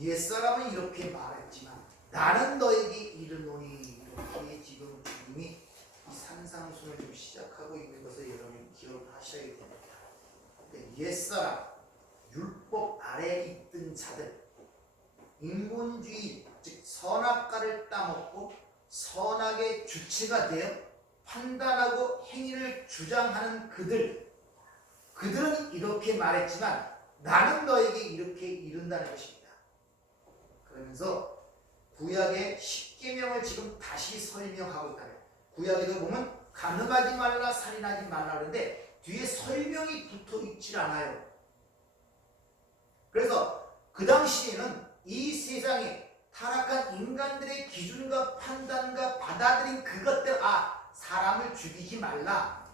옛사람은 이렇게 말했지만 나는 너에게 이르노니 이렇게 지금 주님이 이 산상순을 좀 시작하고 있는 것을 여러분이 기억하셔야 됩니다. 근데 옛사람, 율법 아래에 있던 자들, 인본주의 즉 선악과를 따먹고 선악의 주체가 되어 판단하고 행위를 주장하는 그들은 이렇게 말했지만 나는 너에게 이렇게 이른다는 것입니다. 그러면서 구약의 10계명을 지금 다시 설명하고 있다는 거예요. 구약에도 보면 간음하지 말라, 살인하지 말라 그러는데 뒤에 설명이 붙어 있질 않아요. 그래서 그 당시에는 이 세상에 타락한 인간들의 기준과 판단과 받아들인 그것들, 사람을 죽이지 말라,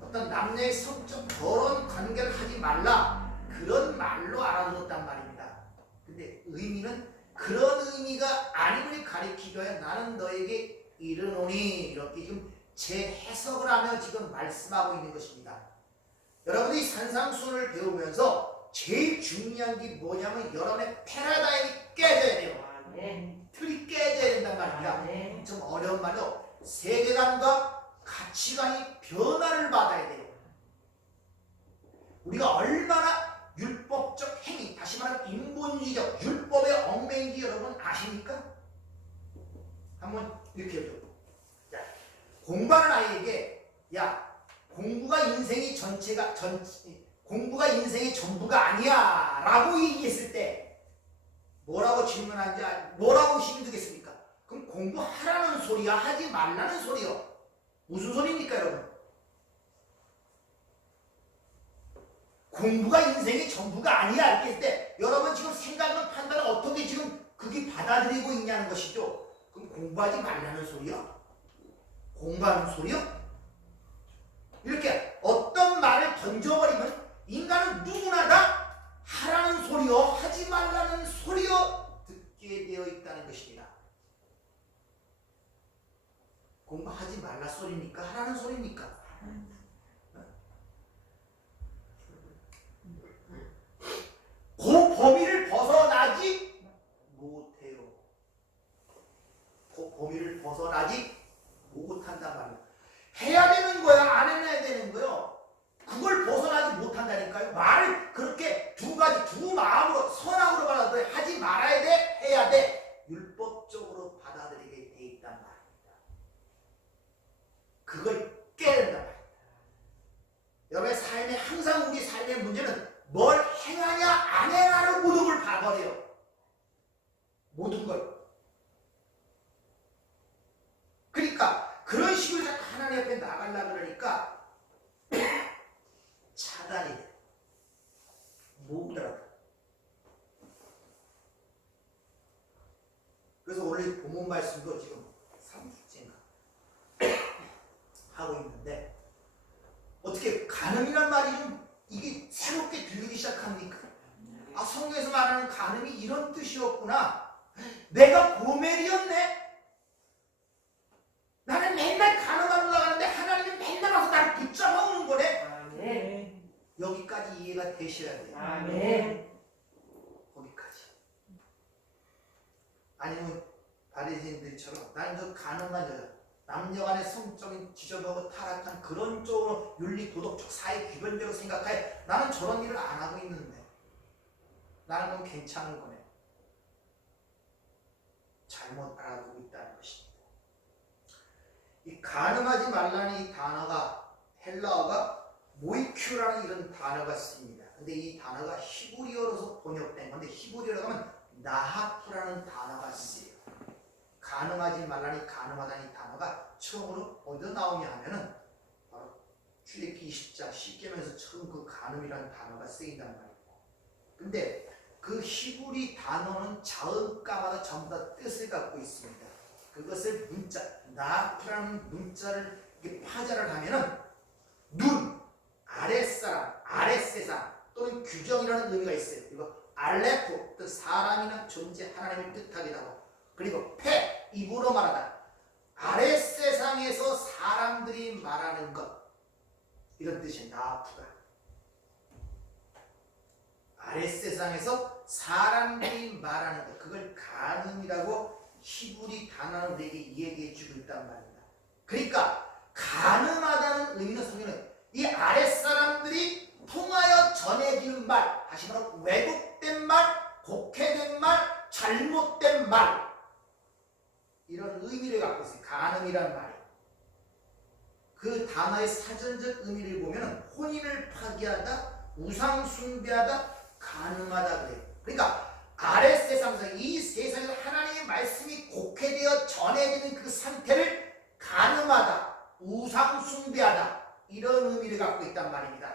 어떤 남녀의 성적 더러운 관계를 하지 말라, 그런 말로 알아들었단 말입니다. 근데 의미는 그런 의미가 아님을 가리키기 위해 나는 너에게 이르노니 이렇게 지금 재해석을 하며 지금 말씀하고 있는 것입니다. 여러분이 산상순을 배우면서 제일 중요한 게 뭐냐면 여러분의 패러다임이 깨져야 돼요. 틀이 깨져야 된단 말입니다. 좀 어려운 말로 세계관과 가치관이 변화를 받아야 돼요. 우리가 얼마나 율법적 행위, 다시 말하면 인본주의적 율법의 얽매인지 여러분 아십니까? 한번 이렇게 해줘. 공부하는 아이에게 공부가 인생의 공부가 인생의 전부가 아니야 라고 얘기했을 때 뭐라고 질문하는지 뭐라고 힘들겠습니까? 그럼 공부하라는 소리야, 하지 말라는 소리요? 무슨 소리입니까 여러분? 공부가 인생의 전부가 아니야 이렇게 했을 때 여러분 지금 생각은 판단은 어떻게 지금 그게 받아들이고 있냐는 것이죠. 그럼 공부하지 말라는 소리요? 공부하는 소리요? 이렇게 어떤 말을 던져버리면 인간은 누구나 다 하라는 소리요, 하지 말라는 소리요 듣게 되어 있다는 것입니다. 공부하지 말라 소리입니까? 하라는 소리입니까? 그 범위를 벗어나지 못해요. 그 범위를 벗어나지 못한단 말이에요. 해야 되는 거야, 안 해야 되는 거요? 그걸 벗어나지 못한다니까요. 말을 그렇게 두 마음으로 선악으로 받아들여 하지 말아야 돼, 해야 돼, 율법적으로 받아들이게 돼 있단 말입니다. 그걸 깨야 된단 말입니다. 여러분의 삶에 항상 우리 삶의 문제는 뭘 행하냐 안 행하는 모든 걸 봐버려요. 모든 걸. 그러니까 그런 식으로 하나님 앞에 나가려고 그러니까 차단이 돼. 모으더라도. 그래서 오늘 본문 말씀도 지금 3주째인가 하고 있는데 어떻게 간음이란 말이 좀 이게 새롭게 들리기 시작합니까? 성경에서 말하는 간음이 이런 뜻이었구나. 내가 고멜이었네. 나는 맨날 간음하러 나가는데 하나님이 맨날 와서 나를 붙잡아오는 거네. 아멘. 여기까지 이해가 되셔야 돼요. 아멘. 거기까지. 아니면 바리새인들처럼 나는 저 간음한 여자, 남녀간의 성적인 지저분하고 타락한 그런 쪽으로 윤리 도덕적 사회 기본적으로 생각하에 나는 저런 일을 안 하고 있는데 나는 그럼 괜찮은 거네. 잘못 알아두고 있다는 것입니다. 이 간음하지 말라는 이 단어가 헬라어가 모이큐라는 이런 단어가 쓰입니다. 근데 이 단어가 히브리어로서 번역된 건데 히브리어로 하면 나하프라는 단어가 쓰여요. 간음하지 말라니 간음하다는 이 단어가 처음으로 어디서 나오냐 하면은 바로 출애굽기 20장 10계명에서 처음 그 간음이라는 단어가 쓰인단 말입니다. 근데 그 히브리 단어는 자음가마다 전부 다 뜻을 갖고 있습니다. 그것을 문자, 나프라는 문자를 이렇게 파자를 하면은 눈, 아랫사람, 아랫세상 또는 규정이라는 의미가 있어요. 그리고 알레포, 그 사람이나 존재 하나님을 뜻하기도 하고, 그리고 페, 입으로 말하다. 아랫세상에서 사람들이 말하는 것, 이런 뜻이 나프다. 아랫세상에서 사람들이 말하는 것, 그걸 간음이라고 히브리 단어로 우리에게 얘기해 주고 있단 말입니다. 그러니까 간음하다는 의미는 성경은 이 아랫사람들이 통하여 전해지는 말, 다시 말하면 왜곡된 말, 곡해된 말, 잘못된 말, 이런 의미를 갖고 있어요. 간음이라는 말이. 그 단어의 사전적 의미를 보면 혼인을 파기하다, 우상 숭배하다, 간음하다 그래요. 그러니까 아랫 세상에서, 이 세상에서 하나님의 말씀이 곡해되어 전해지는 그 상태를 간음하다, 우상 숭배하다, 이런 의미를 갖고 있단 말입니다.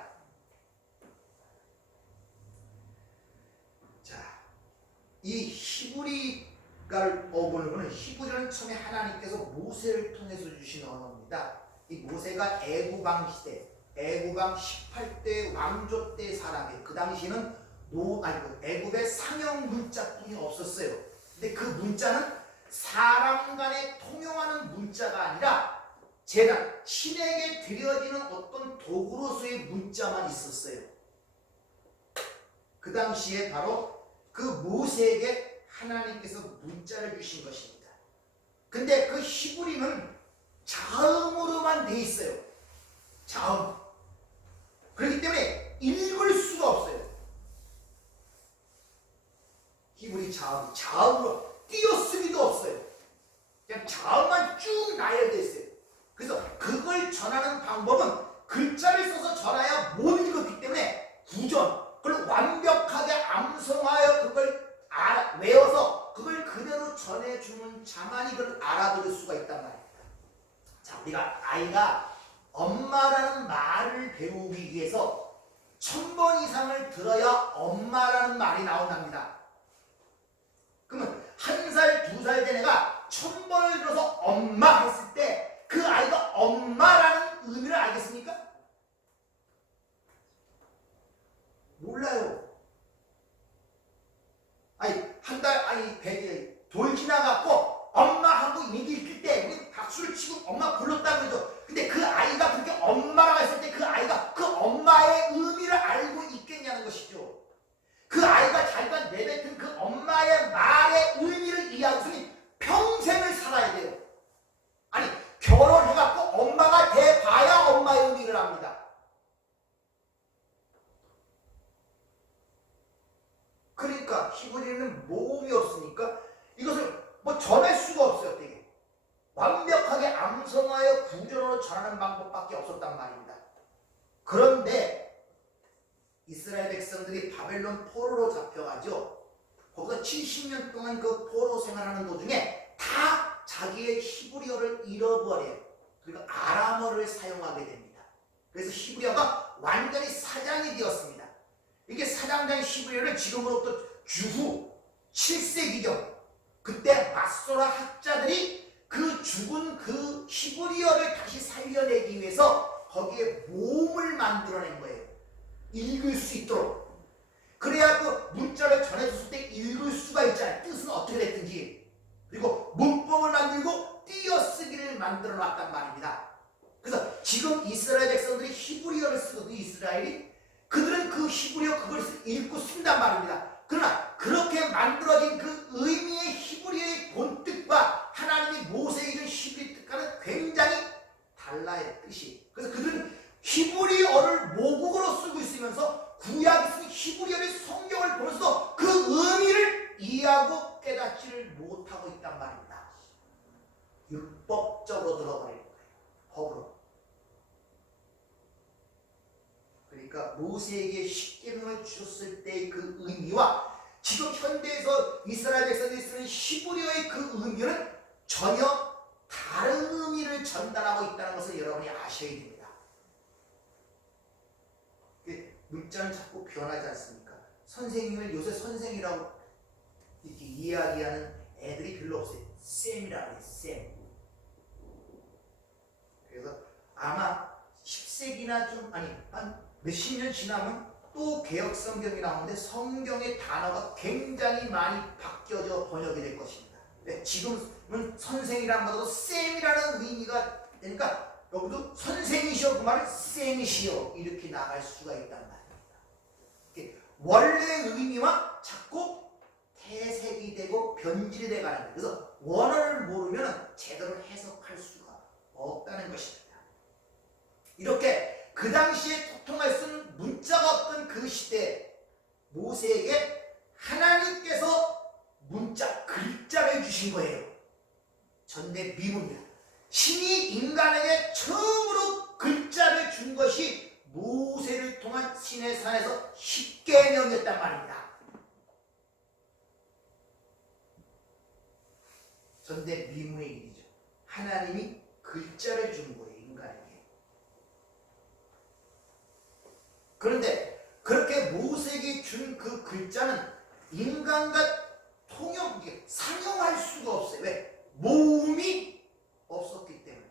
자, 이 히브리가를 어부는 거는, 히브리는 처음에 하나님께서 모세를 통해서 주신 언어입니다. 이 모세가 애구방 시대, 애구방 18대 왕조 때 사람이에요. 그 당시에는 애굽에 상형 문자뿐이 없었어요. 근데 그 문자는 사람 간에 통용하는 문자가 아니라 제단, 신에게 드려지는 어떤 도구로서의 문자만 있었어요. 그 당시에 바로 그 모세에게 하나님께서 문자를 주신 것입니다. 근데 그 히브리는 자음으로만 돼 있어요. 자음. 그렇기 때문에 읽을 수가 없어요. 히브리 자음으로 띄어쓰기도 없어요. 그냥 자음만 쭉 나열되어 있어요. 그래서 그걸 전하는 방법은 글자를 써서 전해야 못 읽었기 때문에 구전, 그걸 완벽하게 암송하여 그걸 외워서 그걸 그대로 전해주는 자만이 그걸 알아들을 수가 있단 말이에요. 자, 우리가 아이가 엄마라는 말을 배우기 위해서 1000번 이상을 들어야 엄마라는 말이 나온답니다. 그러면 1살, 2살 된 애가 1000번을 들어서 엄마 했을 때 그 아이가 엄마라는 의미를 알겠습니까? 몰라요. 돌 지나갔고 엄마하고 얘기 읽을 때 우리 박수를 치고 엄마 불렀다 그러죠. 근데 그 아이가 그렇게 엄마라고 했을 때 그 아이가 그 엄마의 의미를 알고 있겠냐는 것이죠. 그 아이가 자기가 내뱉은 그 엄마의 말의 의미를 이해하고서는 평생을 살아야 돼요. 아니, 결혼해갖고 엄마가 돼봐야 엄마의 의미를 압니다. 그러니까 히브리는 모음이 없으니까 이것을 전할 수가 없어요. 되게 완벽하게 암송하여 구전으로 전하는 방법밖에 없었단 말입니다. 그런데 이스라엘 백성들이 바벨론 포로로 잡혀가죠. 거기서 70년 동안 그 포로 생활하는 도중에 다 자기의 히브리어를 잃어버려요. 그리고 아람어를 사용하게 됩니다. 그래서 히브리어가 완전히 사장이 되었습니다. 이게 사장된 히브리어를 지금으로부터 주후 7세기경 그때 마소라 학자들이 그 죽은 그 히브리어를 다시 살려내기 위해서 거기에 모음을 만들어낸 거예요. 읽을 수 있도록. 그래야 그 문자를 전해줬을 때 읽을 수가 있잖아요. 뜻은 어떻게 됐든지. 그리고 문법을 만들고 띄어쓰기를 만들어 놨단 말입니다. 그래서 지금 이스라엘 백성들이 히브리어를 쓰거든요. 이스라엘이. 그들은 그 히브리어 그것을 읽고 쓴단 말입니다. 그러나 그렇게 만들어진 그 의미의 히브리어의 본뜻과 하나님이 모세에게 준 히브리 뜻과는 굉장히 달라요. 뜻이. 그래서 그들은 히브리어를 모국어로 쓰고 있으면서 구약에 쓴 히브리어의 성경을 보면서도 그 의미를 이해하고 깨닫지를 못하고 있단 말입니다. 율법적으로 들어버리는 거예요. 법으로. 그러니까 모세에게 십계명을 주셨을 때의 그 의미와 지금 현대에서 이스라엘 백성들이 쓰는 히브리어의 그 의미는 전혀 다른 의미를 전달하고 있다는 것을 여러분이 아셔야 됩니다. 문자는 자꾸 변하지 않습니까? 선생님을 요새 선생이라고 이렇게 이야기하는 애들이 별로 없어요. 쌤이라고 해요. 쌤. 그래서 아마 10세기나 한 몇십 년 지나면 또 개혁 성경이 나오는데 성경의 단어가 굉장히 많이 바뀌어져 번역이 될 것입니다. 지금은 선생이라는 것도 쌤이라는 의미가 되니까 여기도 선생이시여 그 말을 쌤이시여 이렇게 나갈 수가 있단 말입니다. 원래의 의미와 자꾸 퇴색이 되고 변질이 돼가는 거예요. 그래서 원어를 모르면 제대로 해석할 수가 없다는 것입니다. 이렇게 그 당시에 소통할 수 있는 문자가 없던 그 시대에 모세에게 하나님께서 문자, 글자를 주신 거예요. 전대미문입니다. 신이 인간에게 처음으로 글자를 준 것이 모세를 통한 시내산에서 십계명이었단 말입니다. 전대미문의 일이죠. 하나님이 글자를 준 거예요, 인간에게. 그런데 그렇게 모세에게 준 그 글자는 인간과 상용할 수가 없어요. 왜? 모음이 없었기 때문에.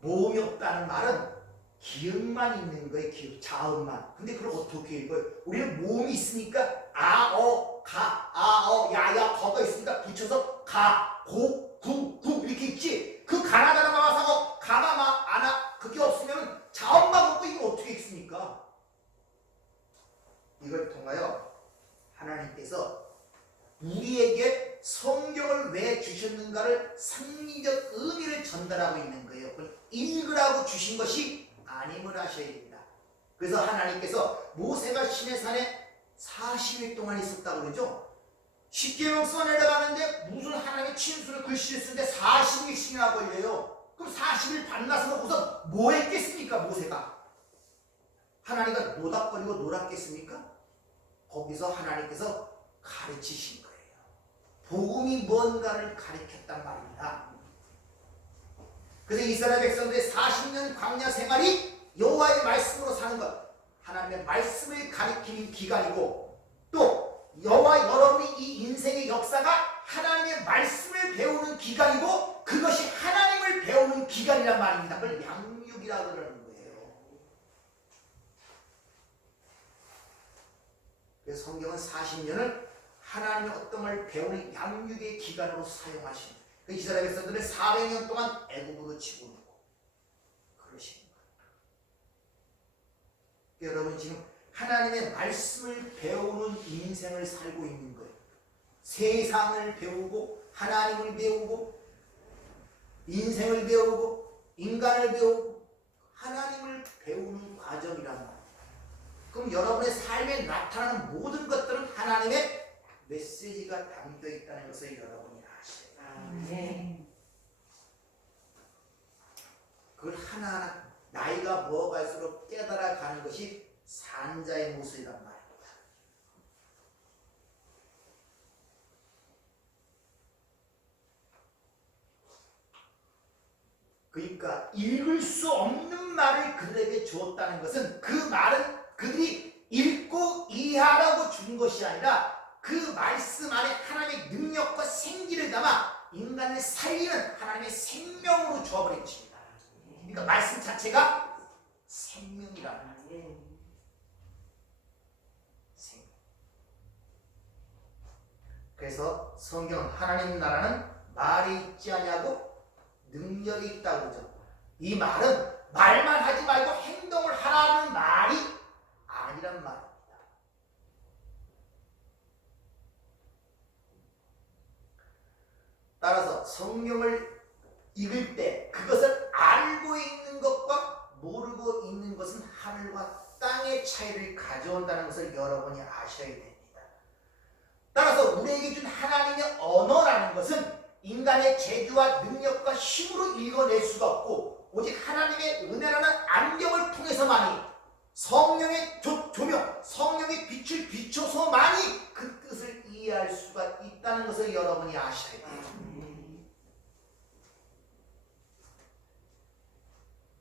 모음이 없다는 말은 기음만 있는 거예요. 기음, 자음만. 근데 그걸 어떻게 읽어요? 우리는 모음이 있으니까 아, 어, 가, 아, 어, 야, 야, 거가 있으니까 붙여서 가, 고, 구, 구 이렇게 있지. 그 가나다라 마사고 가가 막 아나 그게 없으면 자음만 없고 이거 어떻게 읽습니까? 이걸 통하여 하나님께서 우리에게 성경을 왜 주셨는가를 상징적 의미를 전달하고 있는 거예요. 읽으라고 주신 것이 아님을 하셔야 됩니다. 그래서 하나님께서 모세가 시내산에 40일 동안 있었다고 그러죠. 십계명 써내려가는데 무슨 하나님의 친수를 글씨를 쓰는데 40일씩이나 걸려요. 그럼 40일 반나서 놓고서 뭐 했겠습니까, 모세가? 하나님과 노닥거리고 놀았겠습니까? 거기서 하나님께서 가르치신 거예요. 복음이 뭔가를 가르쳤단 말입니다. 그래서 이스라엘 백성들의 40년 광야 생활이 여호와의 말씀으로 사는 것, 하나님의 말씀을 가리키는 기간이고, 또 여호와 여러분이 이 인생의 역사가 하나님의 말씀을 배우는 기간이고, 그것이 하나님을 배우는 기간이란 말입니다. 그걸 양육이라고 그러는 거예요. 그래서 성경은 40년을 하나님의 어떤 걸 배우는 양육의 기간으로 사용하신 거예요. 그 이스라엘 백성들은 400년 동안 애굽으로 집어넣고 그러신 거예요. 여러분 지금 하나님의 말씀을 배우는 인생을 살고 있는 거예요. 세상을 배우고 하나님을 배우고 인생을 배우고 인간을 배우고 하나님을 배우는 과정이란 말이에요. 그럼 여러분의 삶에 나타나는 모든 것들은 하나님의 메시지가 담겨 있다는 것을 여러분이 아셔요. 그걸 하나하나 나이가 먹어갈수록 깨달아가는 것이 산자의 모습이란 말입니다. 그러니까 읽을 수 없는 말을 그들에게 주었다는 것은 그 말은 그들이 읽고 이해하라고 준 것이 아니라 그 말씀 안에 하나님의 능력과 생기를 담아 인간을 살리는 하나님의 생명으로 주어버린 것입니다. 그러니까 말씀 자체가 생명이라는 거예요. 생명. 그래서 성경은 하나님 나라는 말이 있지 아니하고 능력이 있다고 그러죠. 이 말은 말만 하지 말고 행동을 하라는 말이 아니란 말입니다. 따라서 성경을 읽을 때 그것을 알고 있는 것과 모르고 있는 것은 하늘과 땅의 차이를 가져온다는 것을 여러분이 아셔야 됩니다. 따라서 우리에게 준 하나님의 언어라는 것은 인간의 재주와 능력과 힘으로 읽어낼 수가 없고 오직 하나님의 은혜라는 안경을 통해서만이 성령의 조명, 성령의 빛을 비춰서만이 그 뜻을 이해할 수가 있다는 것을 여러분이 아셔야 돼요.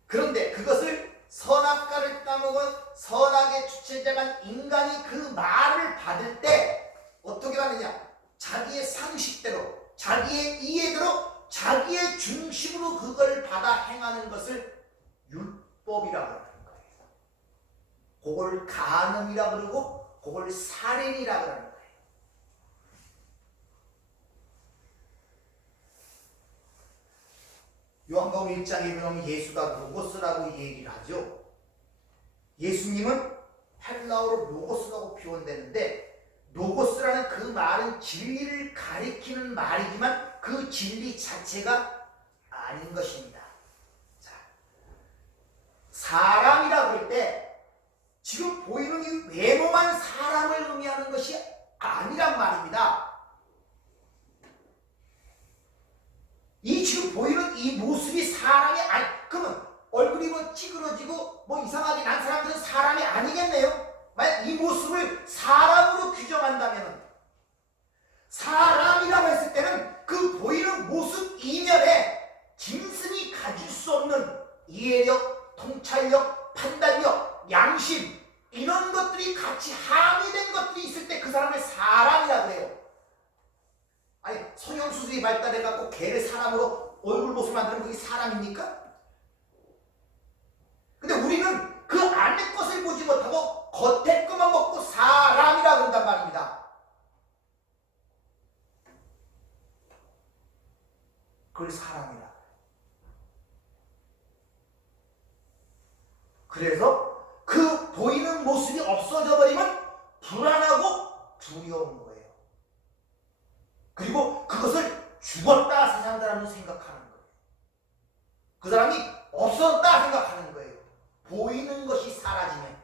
그런데 그것을 선악과를 따먹은 선악의 주체자가 인간이 그 말을 받을 때 어떻게 받느냐? 자기의 상식대로, 자기의 이해대로, 자기의 중심으로 그걸 받아 행하는 것을 율법이라고 하는 거예요. 그걸 간음이라고 그러고 그걸 살인이라고 하는 거예요. 요한복음 1장에 보면 예수가 로고스라고 얘기를 하죠. 예수님은 헬라어로 로고스라고 표현되는데 로고스라는 그 말은 진리를 가리키는 말이지만 그 진리 자체가 아닌 것입니다. 자, 사람이라고 할 때 지금 보이는 이 외모만 사람을 의미하는 것이 아니란 말입니다. 이 지금 보이는 이 모습이 사람이 아니, 그러면 얼굴이 뭐 찌그러지고 뭐 이상하게 난 사람들은 사람이 아니겠네요? 만약 이 모습을 사람으로 규정한다면 사람이라고 했을 때는 그 보이는 모습 이면에 짐승이 가질 수 없는 이해력, 통찰력, 판단력, 양심 이런 것들이 같이 함유된 것들이 있을 때 그 사람을 사람이라고 해요. 아니 성형수술이 발달해갖고 개를 사람으로 얼굴 모습 만드는 그게 사람입니까? 근데 우리는 그 안의 것을 보지 못하고 겉에 것만 먹고 사람이라고 한단 말입니다. 그걸 사람이라. 그래서 그 보이는 모습이 없어져 버리면 불안하고 두려운 거예요. 그리고 그것을 죽었다 사람들은 생각하는 거예요. 그 사람이 없었다 생각하는 거예요. 보이는 것이 사라지면.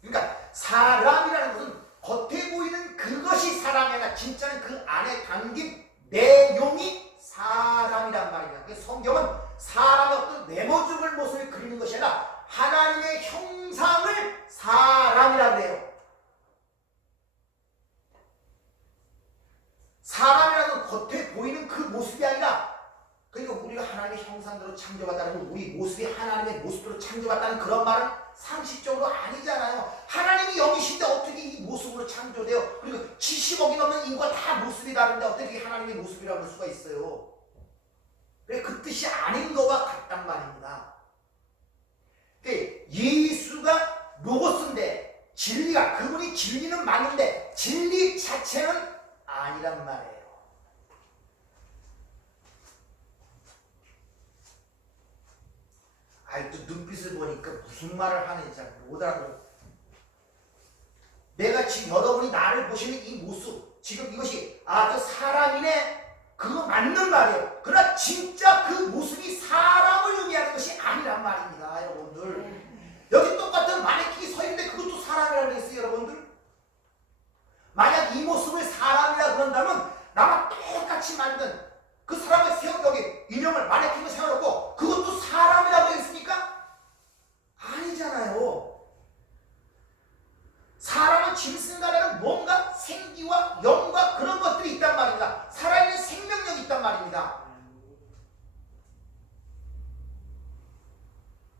그러니까 사람이라는 것은 겉에 보이는 그것이 사람이 아니라 진짜는 그 안에 담긴 내용이 사람이란 말입니다. 그래서 성경은 사람의 어떤 외모적인 모습을 그리는 것이 아니라 하나님의 형상을 사람이라고 해요. 사람이라는 겉에 보이는 그 모습이 아니라 그러니까 우리가 하나님의 형상대로 창조받다는 건 우리 모습이 하나님의 모습으로 창조받다는 그런 말은 상식적으로 아니잖아요. 하나님이 영이신데 어떻게 이 모습으로 창조돼요? 그리고 70억이 넘는 인구가 다 모습이 다른데 어떻게 하나님의 모습이라고 할 수가 있어요? 그래 그 뜻이 아닌 거와 같단 말입니다. 예수가 로고스인데 진리가 그분이 진리는 맞는데 진리 자체는 아니란 말이에요. 아이 또 눈빛을 보니까 무슨 말을 하는지 잘 못 알아들어. 내가 지금 여러분이 나를 보시는 이 모습 지금 이것이 저 사람이네 그거 맞는 말이에요. 그러나 진짜 그 모습이 사람을 의미하는 것이 아니란 말입니다. 여러분들 여기 똑같은 마네킹이 서 있는데 그것도 사람이라고 했어요. 여러분들 만약 이 모습을 사람이라 그런다면 나와 똑같이 만든 그 사람을 여기 인형을 마네킹을 세워놓고 그것도 사람이라고 했습니까? 아니잖아요. 사람은 짐승간에는 뭔가 생기와 영과 그런 것들이 있단 말입니다. 살아있는 생명력이 있단 말입니다.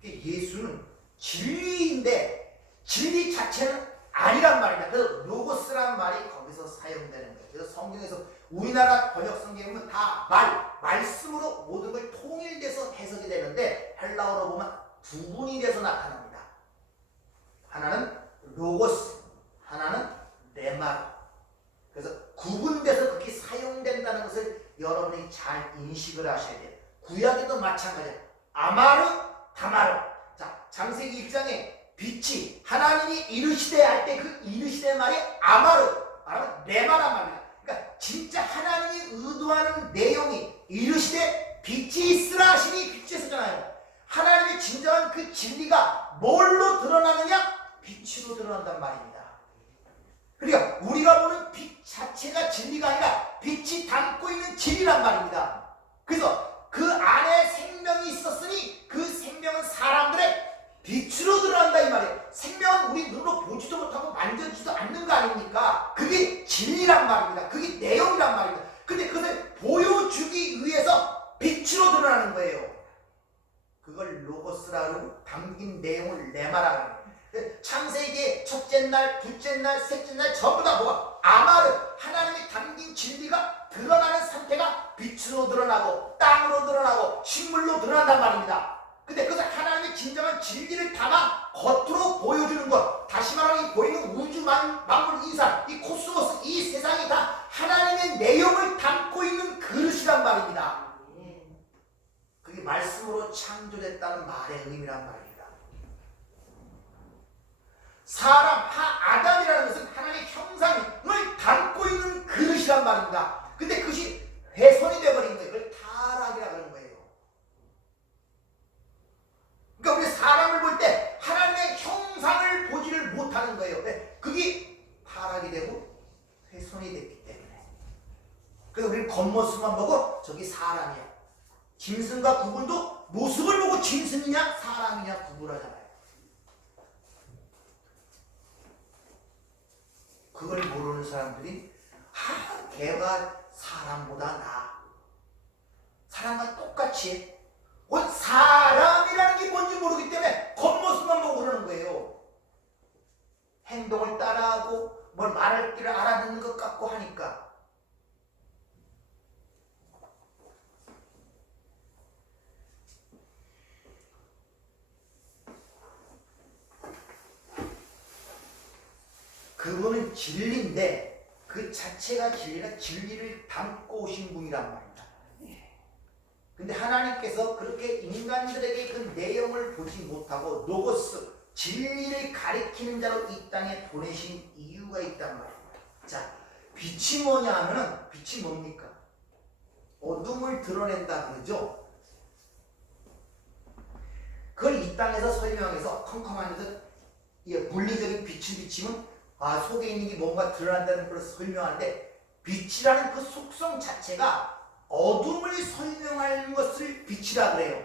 예수는 진리인데 진리 자체는 아니란 말입니다. 그래서 로고스라는 말이 거기서 사용되는 거예요. 그래서 성경에서 우리나라 번역 성경은 다 말씀으로 모든 걸 통일돼서 해석이 되는데 헬라어로 보면 구분이 돼서 나타납니다. 하나는 로고스, 하나는 레마. 그래서 구분돼서 그렇게 사용된다는 것을 여러분이 잘 인식을 하셔야 돼요. 구약에도 마찬가지예요. 아마르, 다마르. 자, 창세기 1장에 빛이 하나님이 이르시되 할 때 그 이르시되 말이 아마르, 레마란 말입니다. 그러니까 진짜 하나님이 의도하는 내용이 이르시되 빛이 있으라 하시니 빛이 있었잖아요. 하나님의 진정한 그 진리가 뭘로 드러나느냐? 빛으로 드러난단 말입니다. 그러니까 우리가 보는 빛 자체가 진리가 아니라 빛이 담고 있는 진리란 말입니다. 그래서 그 안에 생명이 있었으니 그 생명은 사람들의 빛으로 드러난다 이 말이에요. 생명은 우리 눈으로 보지도 못하고 만져지도 않는 거 아닙니까? 그게 진리란 말입니다. 그게 내용이란 말입니다. 근데 그것을 보여주기 위해서 빛으로 드러나는 거예요. 그걸 로고스라고 담긴 내용을 레마라고 합니다. 창세기의 첫째 날, 둘째 날, 셋째 날 전부 다 뭐가 아마르 하나님이 담긴 진리가 드러나는 상태가 빛으로 드러나고 땅으로 드러나고 식물로 드러난단 말입니다. 근데 그것을 하나님의 진정한 진리를 담아 겉으로 보여주는 것, 다시 말하면 이 보이는 우주 만물 인산, 이 코스모스, 이 세상이 다 하나님의 내용을 담고 있는 그릇이란 말입니다. 그게 말씀으로 창조됐다는 말의 의미란 말입니다. 사람, 아담이라는 것은 하나님의 형상을 담고 있는 그릇이란 말입니다. 근데 그것이 훼손이 되어버린 거예요. 그걸 타락이라고 하는 거예요. 그러니까 우리 사람을 볼 때 하나님의 형상을 보지를 못하는 거예요. 그게 타락이 되고 훼손이 됐기 때문에. 그래서 우리는 겉모습만 보고 저기 사람이야. 짐승과 구분도 모습을 보고 짐승이냐 사람이냐 구분하잖아요. 그걸 모르는 사람들이 걔가 사람보다 나아. 사람과 똑같이 해. 사람이라는 게 뭔지 모르기 때문에 겉모습만 보고 그러는 거예요. 행동을 따라하고 뭘 말할 길을 알아듣는 것 같고 하니까. 그분은 진리인데 그 자체가 진리라 진리를 담고 오신 분이란 말입니다. 근데 하나님께서 그렇게 인간들에게 그 내용을 보지 못하고 로고스, 진리를 가리키는 자로 이 땅에 보내신 이유가 있단 말입니다. 자, 빛이 뭐냐 하면은 빛이 뭡니까? 어둠을 드러낸다 그러죠? 그걸 이 땅에서 설명해서 컴컴한 데서 물리적인 빛을 비치면 속에 있는 게 뭔가 드러난다는 걸 설명하는데 빛이라는 그 속성 자체가 어둠을 설명하는 것을 빛이라 그래요.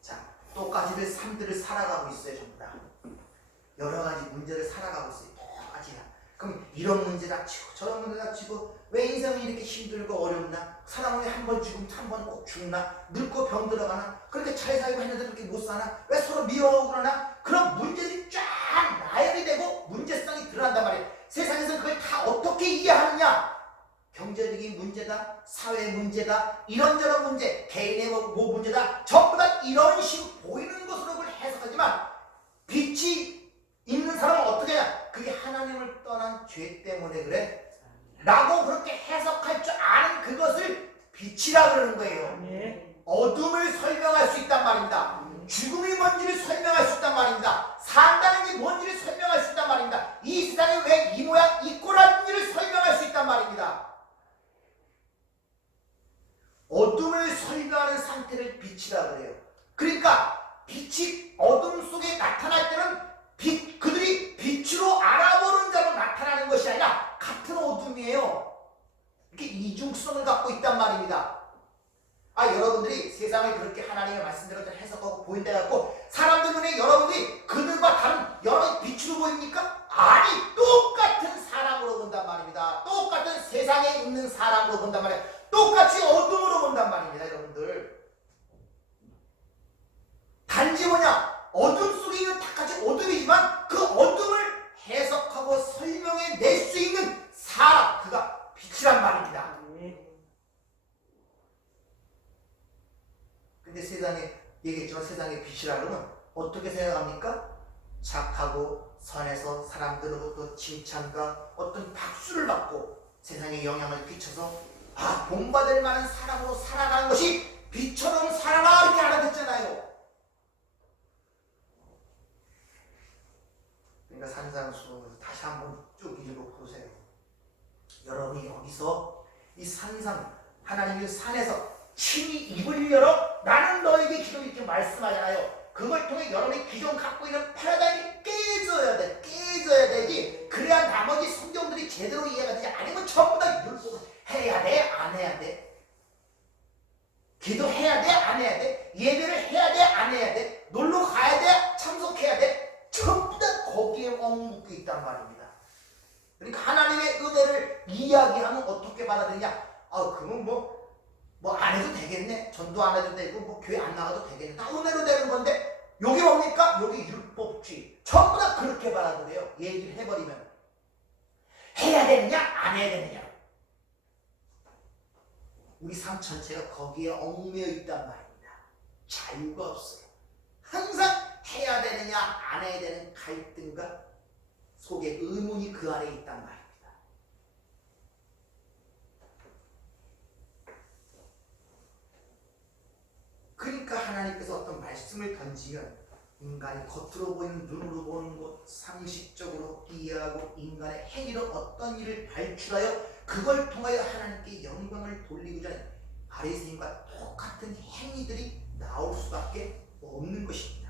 자, 똑같이들 삶들을 살아가고 있어요. 전부 다. 여러 가지 문제를 살아가고 있어요. 똑같이. 그럼 이런 문제 닥치고 저런 문제 닥치고 왜 인생이 이렇게 힘들고 어렵나? 사람은 왜 한 번 죽으면 한 번 꼭 죽나? 늙고 병 들어가나? 그렇게 잘 살고 했는데 그렇게 못 사나? 왜 서로 미워하고 그러나? 그런 문제들이 쫙 나열이 되고 문제성이 드러난단 말이에요. 세상에서 그걸 다 어떻게 이해하느냐? 경제적인 문제다, 사회 문제다, 이런저런 문제, 개인의 뭐 문제다, 전부 다 이런 식으로 보이는 것으로 그걸 해석하지만 빛이 있는 사람은 어떻게 하냐? 그게 하나님을 떠난 죄 때문에 그래 라고 그렇게 해석할 줄 아는 그것을 빛이라 그러는 거예요. 어둠을 설명할 수 있단 말입니다. 죽음이 뭔지를 설명할 수 있단 말입니다. 산다는 게 뭔지를 설명할 수 있단 말입니다. 이 세상에 왜 이 모양 이 꼴한지를 설명할 수 있단 말입니다. 어둠을 설명하는 상태를 빛이라 그래요. 그러니까 빛이 어둠 속에 나타날 때는 그들이 빛으로 알아보는 자로 나타나는 것이 아니라 같은 어둠이에요. 이렇게 이중성을 갖고 있단 말입니다. 여러분들이 세상을 그렇게 하나님의 말씀대로 해석하고 보인다 해갖고 사람들 눈에 여러분들이 그들과 다른 여러 빛으로 보입니까? 아니, 똑같은 사람으로 본단 말입니다. 똑같은 세상에 있는 사람으로 본단 말이에요. 똑같이 어둠으로 본단 말입니다. 여러분들. 단지 뭐냐? 어둠 속에 있는 똑같이 어둠이지만 그 어둠을 해석하고 설명해 낼 수 있는 사람, 그가 빛이란 말입니다. 근데 세상에 얘기했지만 세상의 빛이라 그러면 어떻게 생각합니까? 착하고 선해서 사람들로부터 칭찬과 어떤 박수를 받고 세상에 영향을 끼쳐서 본받을 만한 사람으로 살아가는 것이 빛처럼 살아라 이렇게 알아듣잖아요. 그러니까 산상수훈에서 다시 한번 쭉 읽어보세요. 여러분이 여기서 이 산상 하나님의 산에서 친히 입을 열어 나는 너에게 기도 이렇게 말씀하잖아요. 그걸 통해 여러분이 기존 갖고 있는 패러다임이 깨져야 돼. 깨져야 되지. 그래야 나머지 성경들이 제대로 이해가 되지. 아니면 전부 다 율법을 해야 돼? 안 해야 돼? 기도해야 돼? 안 해야 돼? 예배를 해야 돼? 안 해야 돼? 놀러 가야 돼? 참석해야 돼? 전부 다 거기에 엉묶여 있단 말입니다. 그러니까 하나님의 은혜를 이야기하면 어떻게 받아들이냐? 그건 뭐 안 해도 되겠네. 전도 안 해도 되고 뭐 교회 안 나가도 되겠네. 다 은혜로 되는 건데 여기 뭡니까? 여기 율법주의. 전부 다 그렇게 받아들여요. 얘기를 해버리면. 해야 되느냐? 안 해야 되느냐? 우리 삶 전체가 거기에 얽매여 있단 말입니다. 자유가 없어요. 항상 해야 되느냐 안 해야 되는 갈등과 속에 의문이 그 안에 있단 말입니다. 그러니까 하나님께서 어떤 말씀 말씀을 던지면 인간이 겉으로 보이는 눈으로 보는 것, 상식적으로 이해하고 인간의 행위로 어떤 일을 발출하여 그걸 통하여 하나님께 영광을 돌리고자 하는 바리새인과 똑같은 행위들이 나올 수밖에 없는 것입니다.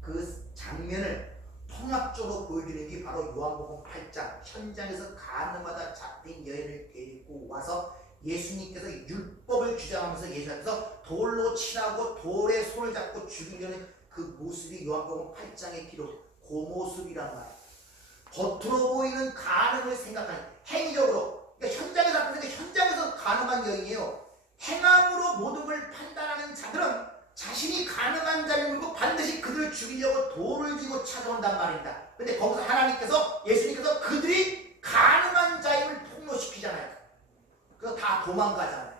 그 장면을 통합적으로 보여주는 게 바로 요한복음 8장 현장에서 가늠하다 잡힌 여인을 데리고 와서 예수님께서 율법을 주장하면서 예수님께서 돌로 칠하고 돌에 손을 잡고 죽이려는 그 모습이 요한복음 8장의 기록, 그 모습이란 말이에요. 겉으로 보이는 가늠을 생각하는 행위적으로, 그러니까 현장에서 잡히는 현장에서 가늠한 여인이에요. 행함으로 모든 걸 판단하는 자들은 자신이 가늠한 자를 물고 반드시 그들을 죽이려고 돌을 쥐고 찾아온단 말입니다. 근데 거기서 하나님께서, 예수님께서 그들이 가늠한 자임을 폭로시키잖아요. 그래서 다 도망가잖아요.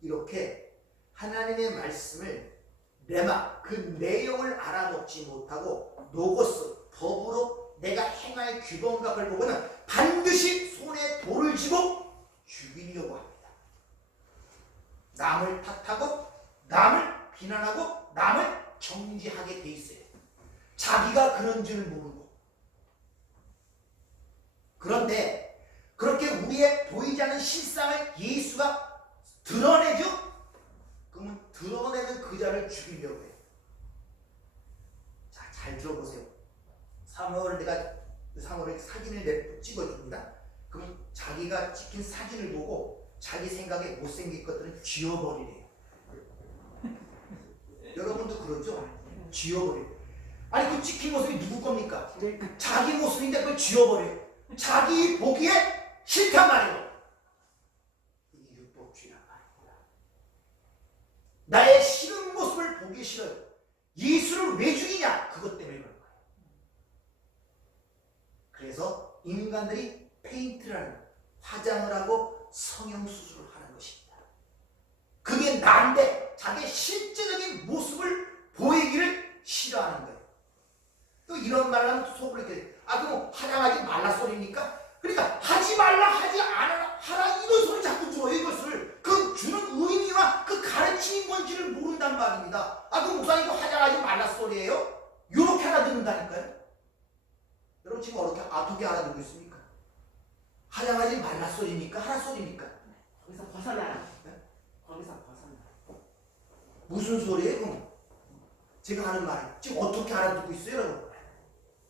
이렇게 하나님의 말씀을 레마, 그 내용을 알아먹지 못하고 노고스, 법으로 내가 행할 규범각을 보고는 반드시 손에 돌을 쥐고 죽이려고 합니다. 남을 탓하고 남을 비난하고 남을 정죄하게 돼 있어요. 자기가 그런 줄 모르고. 그런데 그렇게 우리의 보이지 않는 실상을 예수가 드러내죠? 그러면 드러내는 그 자를 죽이려고 해요. 자, 잘 들어보세요. 내가 사무엘 사진을 몇 찍어줍니다. 그럼 자기가 찍힌 사진을 보고 자기 생각에 못생긴 것들은 지워버리래요. 여러분도 그러죠? 지워버려요. 아니 그 찍힌 모습이 누구 겁니까? 자기 모습인데 그걸 지워버려요. 자기 보기에 싫단 말이에요. 이게 율법주의란 말입니다. 나의 싫은 모습을 보기 싫어요. 예수를 왜 죽이냐? 그것 때문에 그런 거예요. 그래서 인간들이 페인트를 하는, 화장을 하고 성형수술을 하는 것입니다. 그게 난데 자기의 실제적인 모습을 보이기를 싫어하는 거예요. 또 이런 말을 하면 속으로 이렇게, 그럼 화장하지 말라 소리입니까? 그러니까 하지 말라 하지 하라 이런 소리 자꾸 줘요. 이것을 그 주는 의미와 그 가르침이 뭔지를 모른단 말입니다. 그럼 목사님도 화장하지 말라 소리예요? 이렇게 알아듣는다니까요. 여러분 지금 어떻게 알아듣고 있습니까? 화장하지 말라 소리입니까? 하라 소리입니까? 거기서 벗어나라. 네? 거기서 벗어나. 무슨 소리예요? 그럼 제가 하는 말이 지금 어떻게 알아듣고 있어요, 여러분?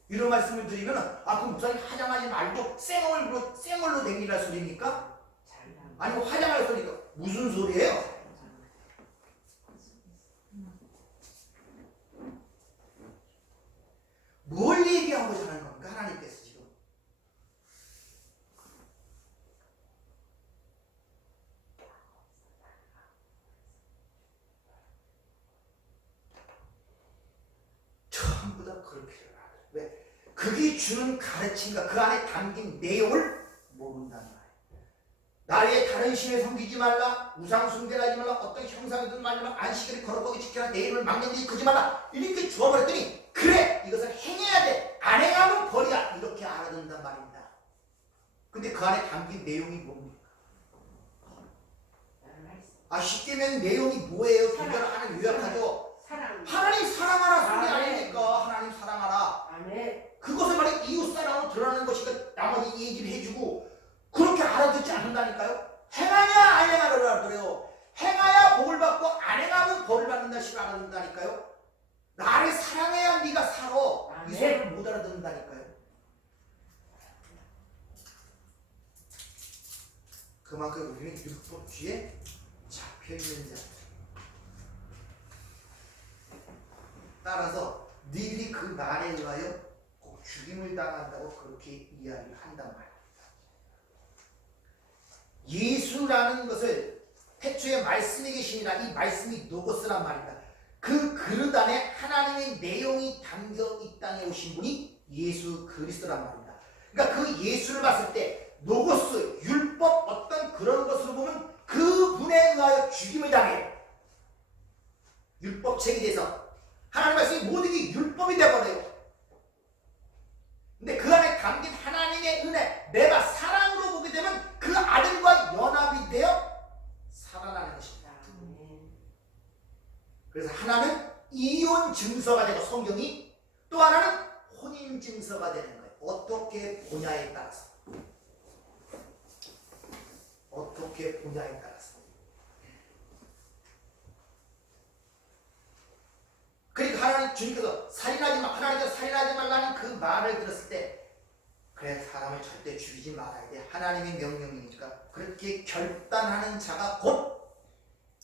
이런 말씀을 드리면 그럼 목사님 화장하지 말고 쌩얼로 댕기라 소리입니까? 아니면 화장할 소리니까 무슨 소리예요? 뭘 얘기하고자 하는 겁니까? 하나님께서 지금 전부 다 그렇게 알아요. 왜? 그게 주는 가르침과 그 안에 담긴 내용을 모른단 말이에요. 나의 다른 신을 섬기지 말라, 우상 숭배를 하지 말라, 어떤 형상이든 말지 말라, 안식일을 거룩하게 지켜라, 내 이름을 막는 데 그지 말라, 이렇게 주어버렸더니 그래 이것을 행해야 돼, 안 행하면 버리라, 이렇게 알아듣는단 말입니다. 근데 그 안에 담긴 내용이 뭡니까? 쉽게 면 내용이 뭐예요? 비교하는 요약하죠. 하나님 사랑하라 소리 아닙니까? 하나님 사랑하라. 그것을 말해 이웃사랑으로 드러나는 것이니까 나머지 얘기를 해주고, 그렇게 알아듣지 않는다니까요. 행하냐 안 행하라 그래요. 행하야 복을 받고 안 행하면 벌을 받는다 식으로 알아듣는다니까요. 나를 사랑해야 네가 살아. 이 소리를 못 알아듣는다니까요. 그만큼 우리는 율법주의에 잡혀있는 자들. 따라서 너희들이 그 말에 의하여 꼭 죽임을 당한다고 그렇게 이야기를 한단 말이에요. 예수라는 것을 태초에 말씀이 계시니라, 이 말씀이 노고스란 말입니다. 그 그릇 안에 하나님의 내용이 담겨 이 땅에 오신 분이 예수 그리스도란 말입니다. 그러니까 그 예수를 봤을 때 노고스, 율법 어떤 그런 것으로 보면 그 분에 의하여 죽임을 당해요. 율법책에 대해서 하나님 말씀이 모든 게 율법이 되어버려요. 근데 그 안에 담긴 하나님의 신분 증서가 되고 성경이 또 하나는 혼인 증서가 되는 거예요. 어떻게 보냐에 따라서. 어떻게 보냐에 따라서. 그러니까 하나님 주님께서 하나님께서 살인하지 말라는 그 말을 들었을 때 그래 사람을 절대 죽이지 말아야 돼. 하나님의 명령이니까. 그렇게 결단하는 자가 곧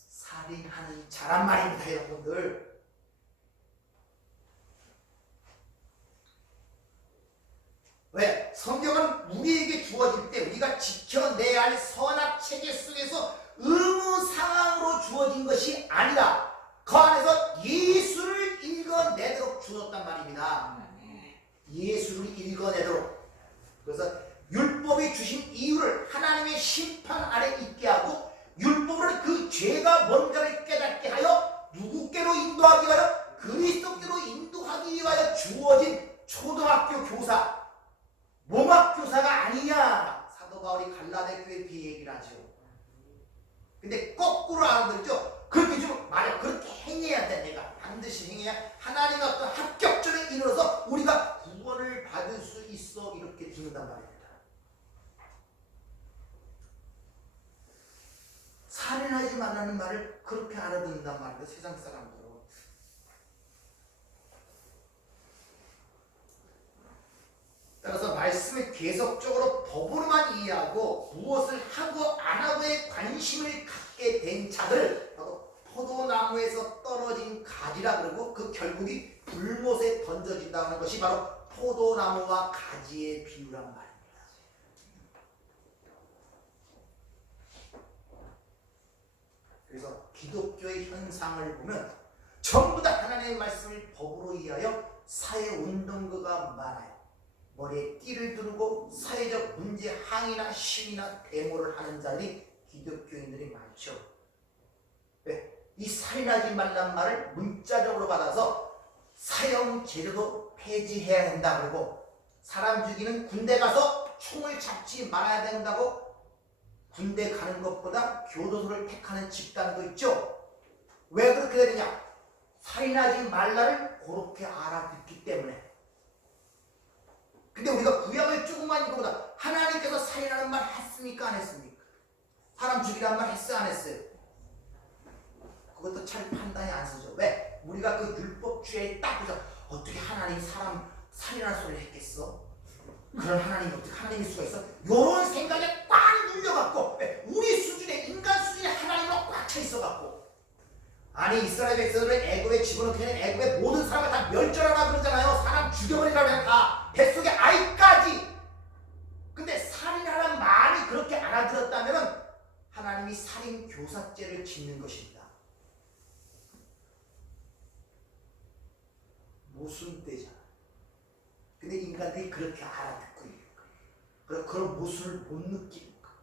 살인하는 자란 말입니다. 여러분들. 왜? 성경은 우리에게 주어질 때 우리가 지켜내야 할 선악 체계 속에서 의무사항으로 주어진 것이 아니라 그 안에서 예수를 읽어내도록 주었단 말입니다. 예수를 읽어내도록. 그래서 율법이 주신 이유를 하나님의 심판 아래 있게 하고 율법으로 그 죄가 뭔가를 깨닫게 하여 누구께로 인도하기 위하여 그리스도께로 인도하기 위하여 주어진 초등학교 교사, 몽학교사가 아니냐. 사도 바울이 갈라디아 교회에 비해 얘기를 하죠. 근데 거꾸로 알아들죠. 그렇게 좀 말이야. 그렇게 행해야 돼. 내가 반드시 행해야 하나님의 어떤 합격점에 이르러서 우리가 구원을 받을 수 있어. 이렇게 듣는단 말입니다. 살인하지 말라는 말을 그렇게 알아듣는단 말이에요. 세상 사람들은. 따라서 말씀을 계속적으로 법으로만 이해하고 무엇을 하고 안 하고에 관심을 갖게 된 자들, 포도나무에서 떨어진 가지라 그러고 그 결국이 불못에 던져진다고 하는 것이 바로 포도나무와 가지의 비유란 말입니다. 그래서 기독교의 현상을 보면 전부 다 하나님의 말씀을 법으로 이해하여 사회운동가가 많아요. 머리에 띠를 두르고 사회적 문제 항의나 시위나 데모를 하는 자들이 기독교인들이 많죠. 왜? 이 살인하지 말란 말을 문자적으로 받아서 사형 제도도 폐지해야 된다 그러고 사람 죽이는 군대 가서 총을 잡지 말아야 된다고 군대 가는 것보다 교도소를 택하는 집단도 있죠. 왜 그렇게 되느냐? 살인하지 말라를 그렇게 알아듣기 때문에. 근데 우리가 구약을 조금만 읽어보다 하나님께서 살인하는 말 했습니까? 안 했습니까? 사람 죽이라는 말 했어요? 안 했어요? 그것도 잘 판단이 안 서죠. 왜? 우리가 그 율법주의에 딱 보자. 어떻게 하나님이 사람 살인할 소리를 했겠어? 그런 하나님이 어떻게 하나님일 수가 있어? 요런 생각에 꽉 눌려갖고 우리 수준의 인간 수준의 하나님으로 꽉 차 있어갖고 아니 이스라엘 백성들을 애굽에 집어넣게 되는 애굽의 모든 사람을 다 멸절하라 그러잖아요. 사람 죽여버리라고 해요. 다 뱃속에 아이까지. 근데 살인하라는 말이 그렇게 알아들었다면 하나님이 살인교사죄를 짓는 것입니다. 모순되잖아. 근데 인간들이 그렇게 알아듣고 있는 거예요. 그럼 그런 모순을 못 느끼는 거예요.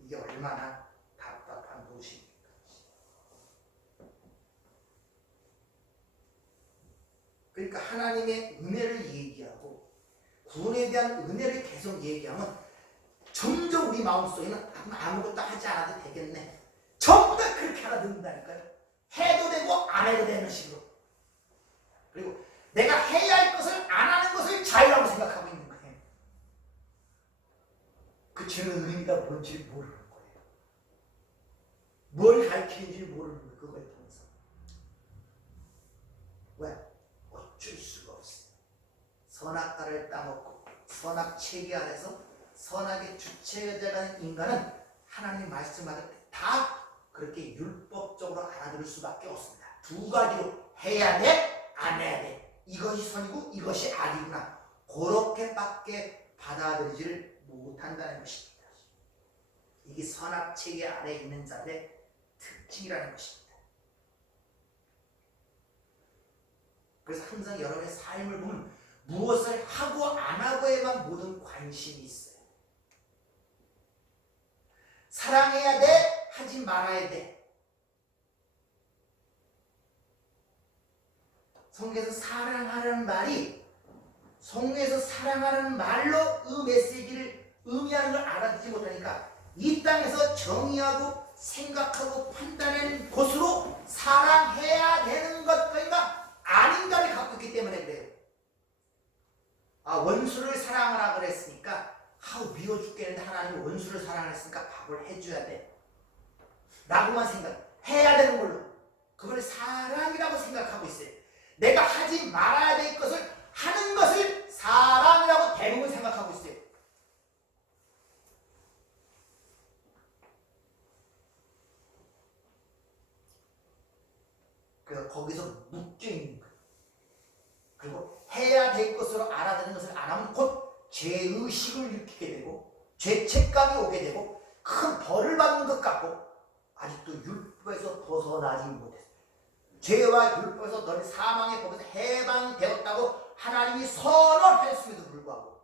이게 얼마나 답답한 도시입니까? 그러니까 하나님의 은혜를 얘기하고 구원에 대한 은혜를 계속 얘기하면 점점 우리 마음속에는 아무것도 하지 않아도 되겠네. 전부 다 그렇게 알아듣는다니까요. 해도 되고 안 해도 되는 식으로. 그리고 내가 해야 할 것을 안 하는 것을 자유라고 생각하고 있는 거예요. 그 죄는 의미가 뭔지 모르는 거예요. 뭘 가르치는지 모르는 거예요. 그거에 통해서. 왜? 어쩔 수가 없어요. 선악과를 따먹고 선악 체계 안에서 선악의 주체자가 된 인간은 하나님의 말씀 받을 때 다 그렇게 율법적으로 알아들을 수밖에 없습니다. 두 가지로 해야 돼, 안 해야 돼. 이것이 선이고 이것이 악이구나. 그렇게밖에 받아들이지를 못한다는 것입니다. 이게 선악 체계 아래에 있는 자들의 특징이라는 것입니다. 그래서 항상 여러분의 삶을 보면 무엇을 하고 안 하고에만 모든 관심이 있어요. 사랑해야 돼, 하지 말아야 돼. 성경에서 사랑하라는 말이 성경에서 사랑하라는 말로 이 메시지를 의미하는 걸 알아듣지 못하니까 이 땅에서 정의하고 생각하고 판단하는 것으로 사랑해야 되는 것인가 아닌가를 갖고 있기 때문에 그래요. 아, 원수를 사랑하라 그랬으니까 미워 죽겠는데 하나님이 원수를 사랑했으니까 밥을 해줘야 돼 라고만 생각해야 되는 걸로 그걸 사랑이라고 생각하고 있어요. 내가 하지 말아야 될 것을 하는 것을 사랑이라고 대부분 생각하고 있어요. 그래서 거기서 묶여 있는 거예요. 그리고 해야 될 것으로 알아듣는 것을 안 하면 곧 죄의식을 느끼게 되고 죄책감이 오게 되고 큰 벌을 받는 것 같고 아직도 율법에서 벗어나지 못했어요. 죄와 율법에서 너는 사망의 법에서 해방되었다고 하나님이 선언했음에도 불구하고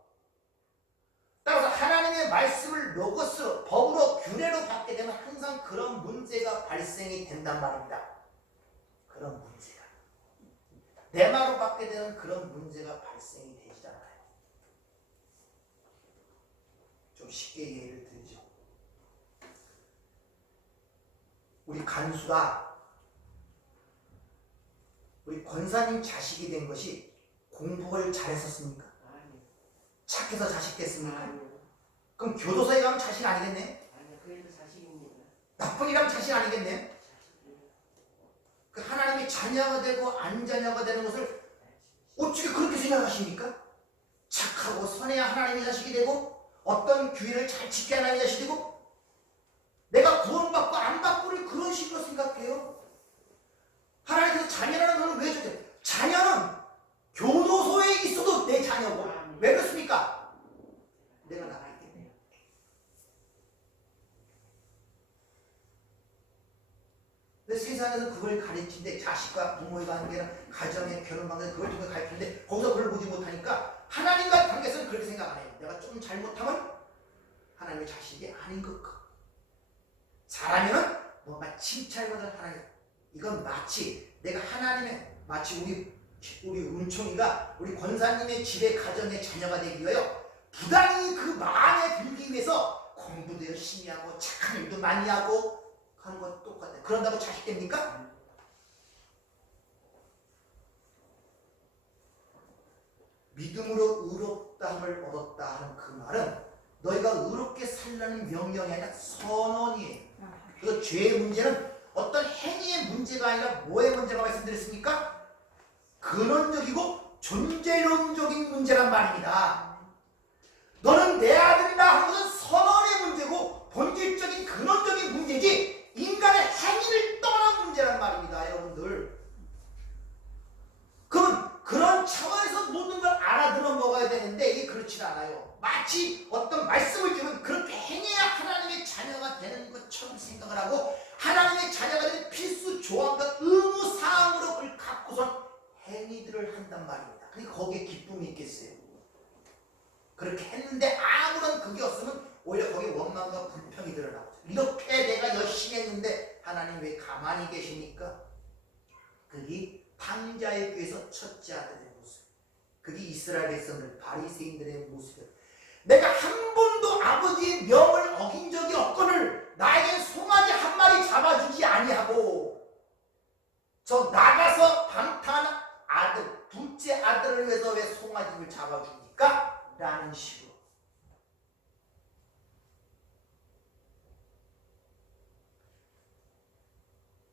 따라서 하나님의 말씀을 로고스로 법으로 규례로 받게 되면 항상 그런 문제가 발생이 된단 말입니다. 그런 문제가 내 말로 받게 되는 그런 문제가 발생이 되지 않아요. 좀 쉽게 예를 들죠. 우리 간수가 우리 권사님 자식이 된 것이 공부를 잘했었습니까? 착해서 자식 됐습니까? 그럼 교도소에 가면 자식 아니겠네? 그래도 자식입니다. 나쁜 이라면 자식 아니겠네? 그 하나님이 자녀가 되고 안 자녀가 되는 것을 어떻게 그렇게 생각하십니까? 착하고 선해야 하나님의 자식이 되고 어떤 규례를 잘 지켜야 하나님의 자식이 되고 내가 구원받고 안 받고를 그런 식으로 생각해요. 하나님께서 자녀라는 것을 왜 주세요? 자녀는 교도소에 있어도 내 자녀고 왜 그렇습니까? 내가 나가 있겠네요. 근데 세상에서 그걸 가르치는데 자식과 부모의 관계나 가정의 결혼 관계 그걸 통해 가르치는데 거기서 그걸 보지 못하니까 하나님과 관계에서는 그렇게 생각 안 해요. 내가 좀 잘못하면 하나님의 자식이 아닌 것 같고 잘하면 뭔가 칭찬받을 하나님. 이건 마치 내가 하나님의 마치 우리 은총이가 우리 권사님의 집에 가정의 자녀가 되기 위하여 부단히 그 마음에 들기 위해서 공부도 열심히 하고 착한 일도 많이 하고 하는 것 똑같아요. 그런다고 자식 됩니까? 믿음으로 의롭다함을 얻었다 하는 그 말은 너희가 의롭게 살라는 명령이 아니라 선언이에요. 그래서 죄의 문제는 어떤 행위의 문제가 아니라 뭐의 문제가 말씀드렸습니까? 근원적이고 존재론적인 문제란 말입니다. 너는 내 아들이라 하는 것은 선언의 문제고 본질적인 근원적인 문제지 인간의 행위를 떠난 문제란 말입니다. 여러분들. 그럼 그런 차원에서 모든 걸 알아들어 먹어야 되는데 이게 그렇지 않아요. 마치 어떤 말씀을 주면 그렇게 행해야 하나님의 자녀가 되는 것처럼 생각을 하고 하나님의 자녀가 되는 필수 조항과 의무사항으로 그걸 갖고선 행위들을 한단 말입니다. 그러니까 거기에 기쁨이 있겠어요. 그렇게 했는데 아무런 그게 없으면 오히려 거기에 원망과 불평이 드러나고 이렇게 내가 열심히 했는데 하나님 왜 가만히 계십니까? 그게 탕자의 귀에서 첫째 아들의 모습. 그게 이스라엘 백성들 바리새인들의 모습이에요. 내가 한 번도 아버지의 명을 어긴 적이 없거늘 나에겐 송아지 한 마리 잡아주지 아니하고 저 나가서 방탕한 아들 둘째 아들을 위해서 왜 송아지를 잡아줍니까? 라는 식으로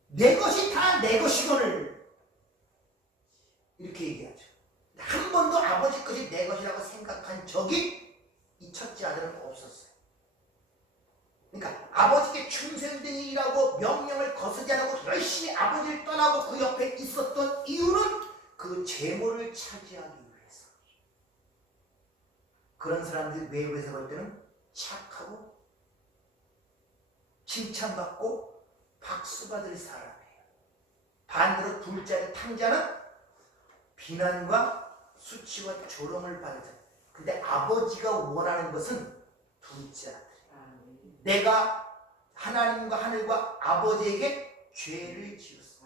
내 것이 다 내 것이거늘 이렇게 얘기하죠. 한 번도 아버지 것이 내 것이라고 생각한 적이 이 첫째 아들은 없었어요. 그러니까 아버지께 충성되이 일하고 명령을 거스르지 않고 열심히 아버지를 떠나고 그 옆에 있었던 이유는 그 재물을 차지하기 위해서. 그런 사람들이 외부에서 볼 때는 착하고 칭찬받고 박수받을 사람이에요. 반대로 둘째 탕자는 비난과 수치와 조롱을 받으죠. 근데 아버지가 원하는 것은 둘째 아들. 내가 하나님과 하늘과 아버지에게 죄를 지었어.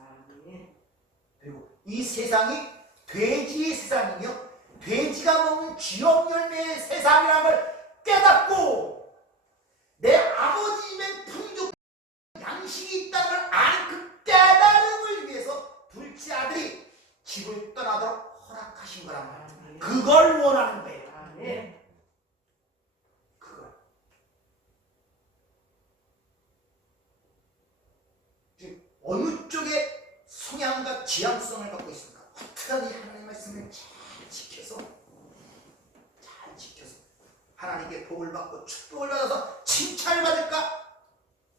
그리고 이 세상이 돼지의 세상이며 돼지가 먹는 쥐업 열매의 세상이라는 걸 깨닫고 내 아버지 입엔 풍족 집을 떠나도록 허락하신 거란 말이에요. 아멘. 그걸 원하는 거예요. 아멘. 그걸. 지금 어느 쪽에 성향과 지향성을 갖고 있습니까? 어떻게 하나님의 말씀을 잘 지켜서 하나님께 복을 받고 축복을 받아서 칭찬을 받을까?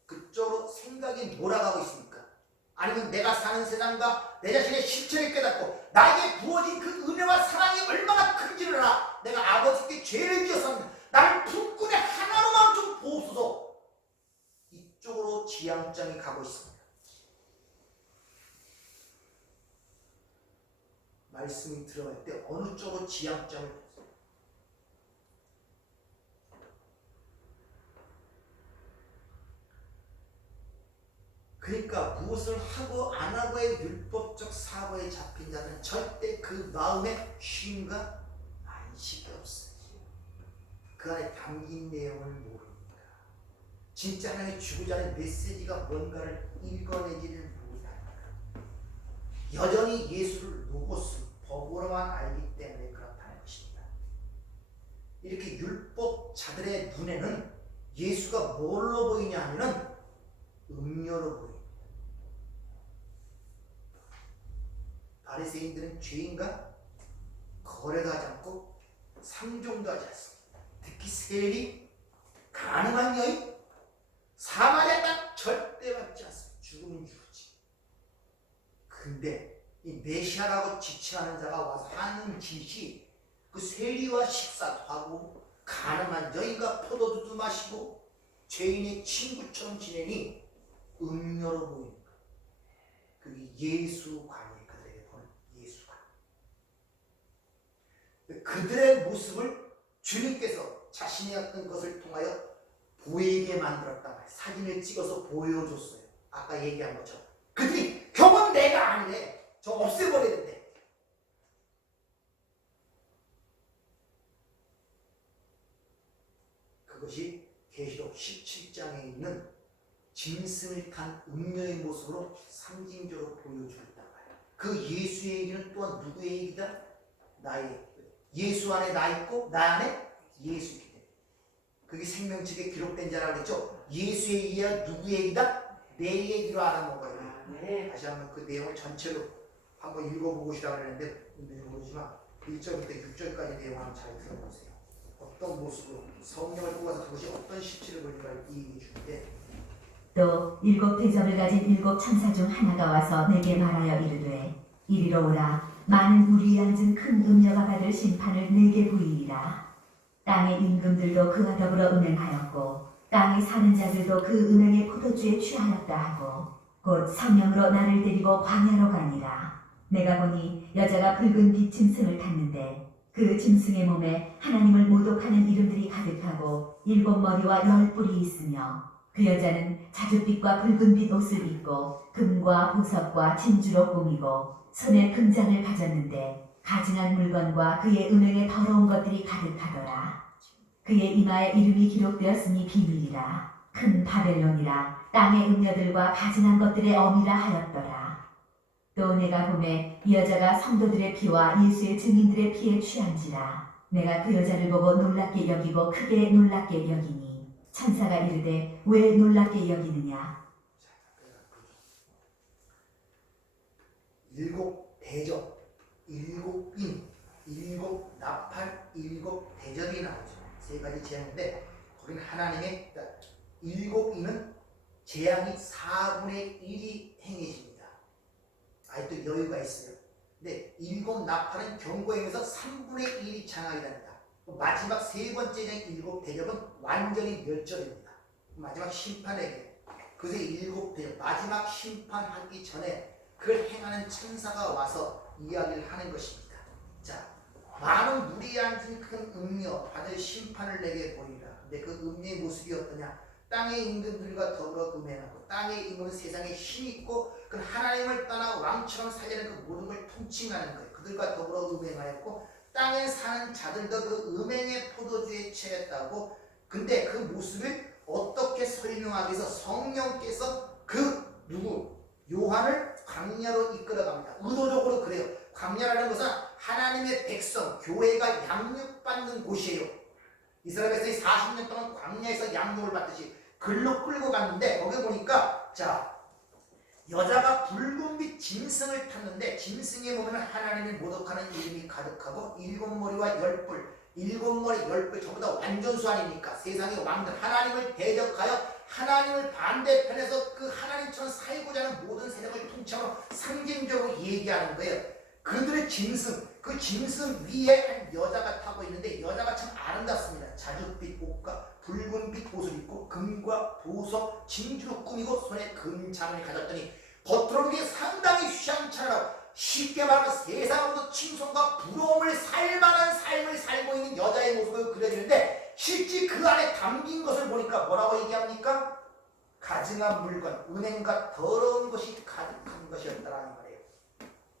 그쪽으로 생각이 몰아가고 있습니까? 아니면 내가 사는 세상과 내 자신의 실체를 깨닫고 나에게 부어진 그 은혜와 사랑이 얼마나 큰지를 알아. 내가 아버지께 죄를 지었었는데 나를 품꾼의 하나로만 좀 보옵소서. 이쪽으로 지향점이 가고 있습니다. 말씀이 들어갈 때 어느 쪽으로 지향점을 그러니까 무엇을 하고 안 하고의 율법적 사고에 잡힌 자는 절대 그 마음에 쉼과 안식이 없어요. 그 안에 담긴 내용을 모릅니다. 진짜 하나님의 주고자 하는 메시지가 뭔가를 읽어내지를 못합니다. 여전히 예수를 로고스, 법으로만 알기 때문에 그렇다는 것입니다. 이렇게 율법자들의 눈에는 예수가 뭘로 보이냐 하면 음료로 보입니다. 바리새인들은 죄인과 거래도 하지 않고 상종도 하지 않습니다. 특히 세리, 가늠한 여인, 사마리아 땅 절대 받지 않습니다. 죽으면 죽지. 근데 이 메시아라고 지칭하는 자가 와서 하는 짓이 그 세리와 식사도 하고 가늠한 여인과 포도주도 마시고 죄인의 친구처럼 지내니 음료로 보이는 것. 그게 예수관이에요. 그들에게 보는 예수관. 그들의 모습을 주님께서 자신의 어떤 것을 통하여 보이게 만들었단 말이에요. 사진을 찍어서 보여줬어요. 아까 얘기한 것처럼. 그들이 경은 내가 아니래. 저 없애버려야 된대. 그것이 계시록 17장에 있는 짐승을 탄 음녀의 모습으로 상징적으로 보여주었단 말이에요. 그 예수의 얘기는 또한 누구의 얘기다? 나의 예수 안에 나 있고 나 안에 예수 있기 때문에 그게 생명책에 기록된 자라고 그랬죠. 예수의 얘기야 누구의 얘기다? 내 얘기로 알아먹어야 돼요. 네. 다시 한번 그 내용을 전체로 한번 읽어보고 싶다고 했는데 모르지만 1절부터 6절까지 내용 한번 잘 들어보세요. 어떤 모습으로 성령을 뽑아서 그것이 어떤 실체를 보일까를 얘기해 주는데 또 7 대접을 가진 7 천사 중 하나가 와서 내게 말하여 이르되 이리로 오라. 많은 물이 앉은 큰 음녀가 받을 심판을 내게 보이리라. 땅의 임금들도 그와 더불어 음행하였고 땅에 사는 자들도 그 음행의 포도주에 취하였다 하고 곧 성령으로 나를 데리고 광야로 가니라. 내가 보니 여자가 붉은 빛 짐승을 탔는데 그 짐승의 몸에 하나님을 모독하는 이름들이 가득하고 7 머리와 10 뿔이 있으며 그 여자는 자줏빛과 붉은빛 옷을 입고 금과 보석과 진주로 꾸미고 손에 금장을 가졌는데 가증한 물건과 그의 음행에 더러운 것들이 가득하더라. 그의 이마에 이름이 기록되었으니 비밀이라. 큰 바벨론이라. 땅의 음녀들과 가증한 것들의 어미라 하였더라. 또 내가 보매 이 여자가 성도들의 피와 예수의 증인들의 피에 취한지라. 내가 그 여자를 보고 놀랍게 여기고 크게 놀랍게 여기니 천사가 이르되 왜 놀랍게 여기느냐. 7 대접, 7 인, 7 나팔, 7 대접이 나오죠. 세 가지 재앙인데 거기는 하나님의 7 인은 재앙이 4분의 1이 행해집니다. 아직도 여유가 있어요. 근데 7 나팔은 경고행에서 3분의 1이 장악이 됩니다. 마지막 세 번째 장 7 대접은 완전히 멸절입니다. 마지막 심판에게 그래서 7 대접 마지막 심판하기 전에 그걸 행하는 천사가 와서 이야기를 하는 것입니다. 자, 많은 물이 앉은 큰 음녀 받을 심판을 내게 보이라. 근데 그 음녀의 모습이 어떠냐? 땅의 임금들과 더불어 음행하고 땅의 임금은 세상에 힘이 있고 그 하나님을 떠나 왕처럼 살려는 그 모든 걸 통칭하는 거예요. 그들과 더불어 음행하였고 땅에 사는 자들도 그 음행의 포도주에 취했다고. 근데 그 모습을 어떻게 설명하기 위해서 성령께서 그 누구? 요한을 광야로 이끌어갑니다. 의도적으로 그래요. 광야라는 것은 하나님의 백성, 교회가 양육받는 곳이에요. 이스라엘 백성이 40년 동안 광야에서 양육을 받듯이 글로 끌고 갔는데 거기 보니까 자 여자가 붉은빛 짐승을 탔는데 짐승에 보면 하나님을 모독하는 이름이 가득하고 7머리와 10뿔 7머리 10뿔 전부 다 완전수 아닙니까? 세상의 왕들 하나님을 대적하여 하나님을 반대편에서 그 하나님처럼 살고자 하는 모든 세력을 통칭하고 상징적으로 얘기하는 거예요. 그들의 짐승, 그 짐승 위에 한 여자가 타고 있는데 여자가 참 아름답습니다. 자줏빛 옷과 붉은빛 옷을 입고 금과 보석, 진주로 꾸미고 손에 금장을 가졌더니 겉으로는 상당히 휘황찬란하고 쉽게 말하면 세상으로도 칭송과 부러움을 살만한 삶을 살고 있는 여자의 모습을 그려지는데 실제 그 안에 담긴 것을 보니까 뭐라고 얘기합니까? 가증한 물건, 은행과 더러운 것이 가득한 것이었다라는 말이에요.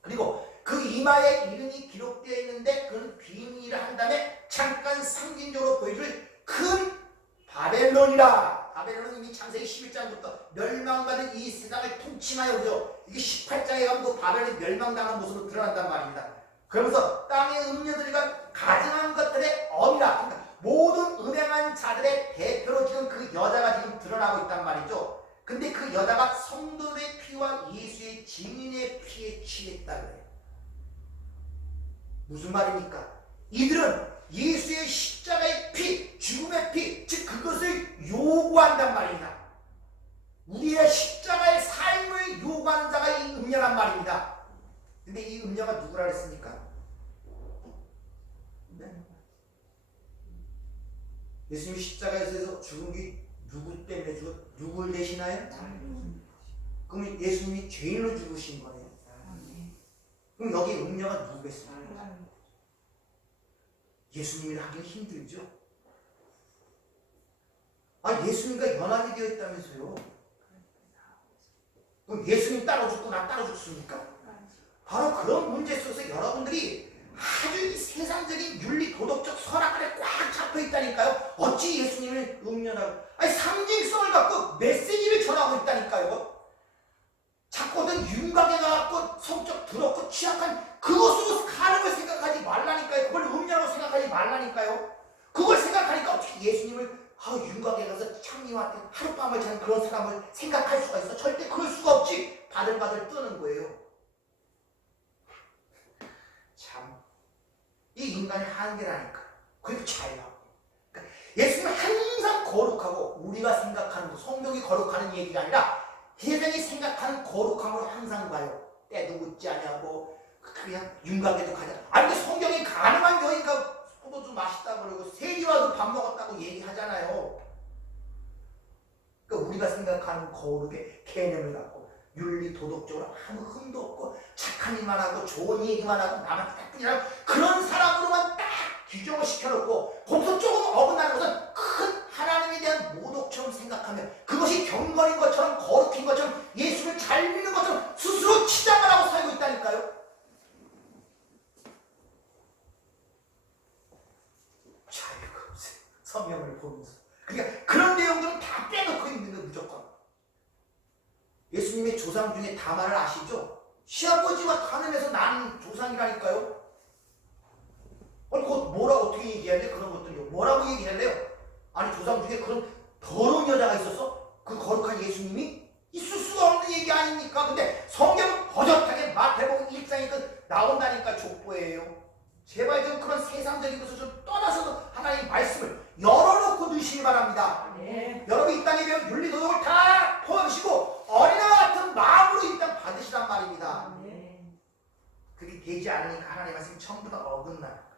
그리고 그 이마에 이름이 기록되어 있는데 그는 비밀을 한 다음에 잠깐 상징적으로 보여줄 큰 바벨론이라. 바벨론은 이미 창세기 11장부터 멸망받은 이 세상을 통칭하여 그죠. 이게 18장에 가면 그 바벨론이 멸망당한 모습으로 드러난단 말입니다. 그러면서 땅의 음녀들과 가증한 것들의 어미라. 그러니까 모든 음행한 자들의 대표로 지금 그 여자가 지금 드러나고 있단 말이죠. 근데 그 여자가 성도의 피와 예수의 증인의 피에 취했다 그래요. 무슨 말입니까? 이들은 예수의 십자가의 피, 죽음의 피, 즉 그것을 요구한단 말입니다. 우리의 십자가의 삶을 요구하는 자가 이 음녀란 말입니다. 근데 이 음녀가 누구라 그랬습니까? 네? 예수님이 십자가에서 죽은 게 누구 때문에 누굴 대신하여? 그럼 예수님이 죄인으로 죽으신 거네요. 그럼 여기 음녀가 누구겠습니까? 예수님이 하기는 힘들죠. 예수님과 연합이 되어 있다면서요. 그럼 예수님 따로 죽고 나 따로 죽습니까? 바로 그런 문제 속에서 여러분들이 아주 이 세상적인 윤리 도덕적 선악관에 꽉 잡혀 있다니까요. 어찌 예수님을 음녀라고 상징성을 갖고 메시지를 전하고 있다니까요. 자꾸 어떤 윤곽에 나왔고 성적 더럽고 취약한 그것으로 사는 걸 생각하지 말라니까요. 그걸 음녀라고 생각하지 말라니까요. 그걸 생각하니까 어떻게 예수님을 윤곽에 가서 창리와 같은 하룻밤을 자는 그런 사람을 생각할 수가 있어? 절대 그럴 수가 없지. 바들바들 뜨는 거예요. 참, 이 인간의 한계라니까. 그래도 잘 나와. 그러니까 예수님은 항상 거룩하고 우리가 생각하는 성경이 거룩하는 얘기가 아니라 세상이 생각하는 거룩함으로 항상 봐요. 때도 묻지 않냐고 그냥 윤곽에도 가자. 근데 성경이 가능한 여인가 포도주 맛있다고 그러고 세리와도 밥 먹었다고 얘기하잖아요. 그러니까 우리가 생각하는 거룩의 개념을 갖고 윤리 도덕적으로 아무 흠도 없고 착한 일만 하고 좋은 얘기만 하고 남한테 나쁜 일 하고 그런 사람으로만 딱 규정을 시켜놓고 거기서 조금 어긋나는 것은 큰 하나님에 대한 모독처럼 생각하며 그것이 경건인 것처럼 거룩인 것처럼 예수를 잘 믿는 것처럼 스스로 치장을 하고 살고 있다니까요. 자유가 없어요. 성경을 보면서. 그러니까 그런 내용들은 다 빼놓고 있는 거예요. 무조건. 예수님의 조상 중에 다말을 아시죠? 시아버지와 가늠해서 난 조상이라니까요. 그거 뭐라고 어떻게 얘기해야 돼? 그런 것들이요. 뭐라고 얘기할래요? 아니 조상 중에 그런 더러운 여자가 있었어? 그 거룩한 예수님이? 있을 수가 없는 얘기 아닙니까? 근데 성경은 버젓하게 마태복음 1장에 나온다니까 족보예요. 제발 좀 그런 세상적인 것을 좀 떠나서 하나님의 말씀을 열어놓고 두시기 바랍니다. 네. 여러분 이 땅에 배운 윤리도덕을 다 포함시고 어린아이와 같은 마음으로 이 땅 받으시란 말입니다. 네. 그게 되지 않으니까 하나님의 말씀이 전부 다 어긋나.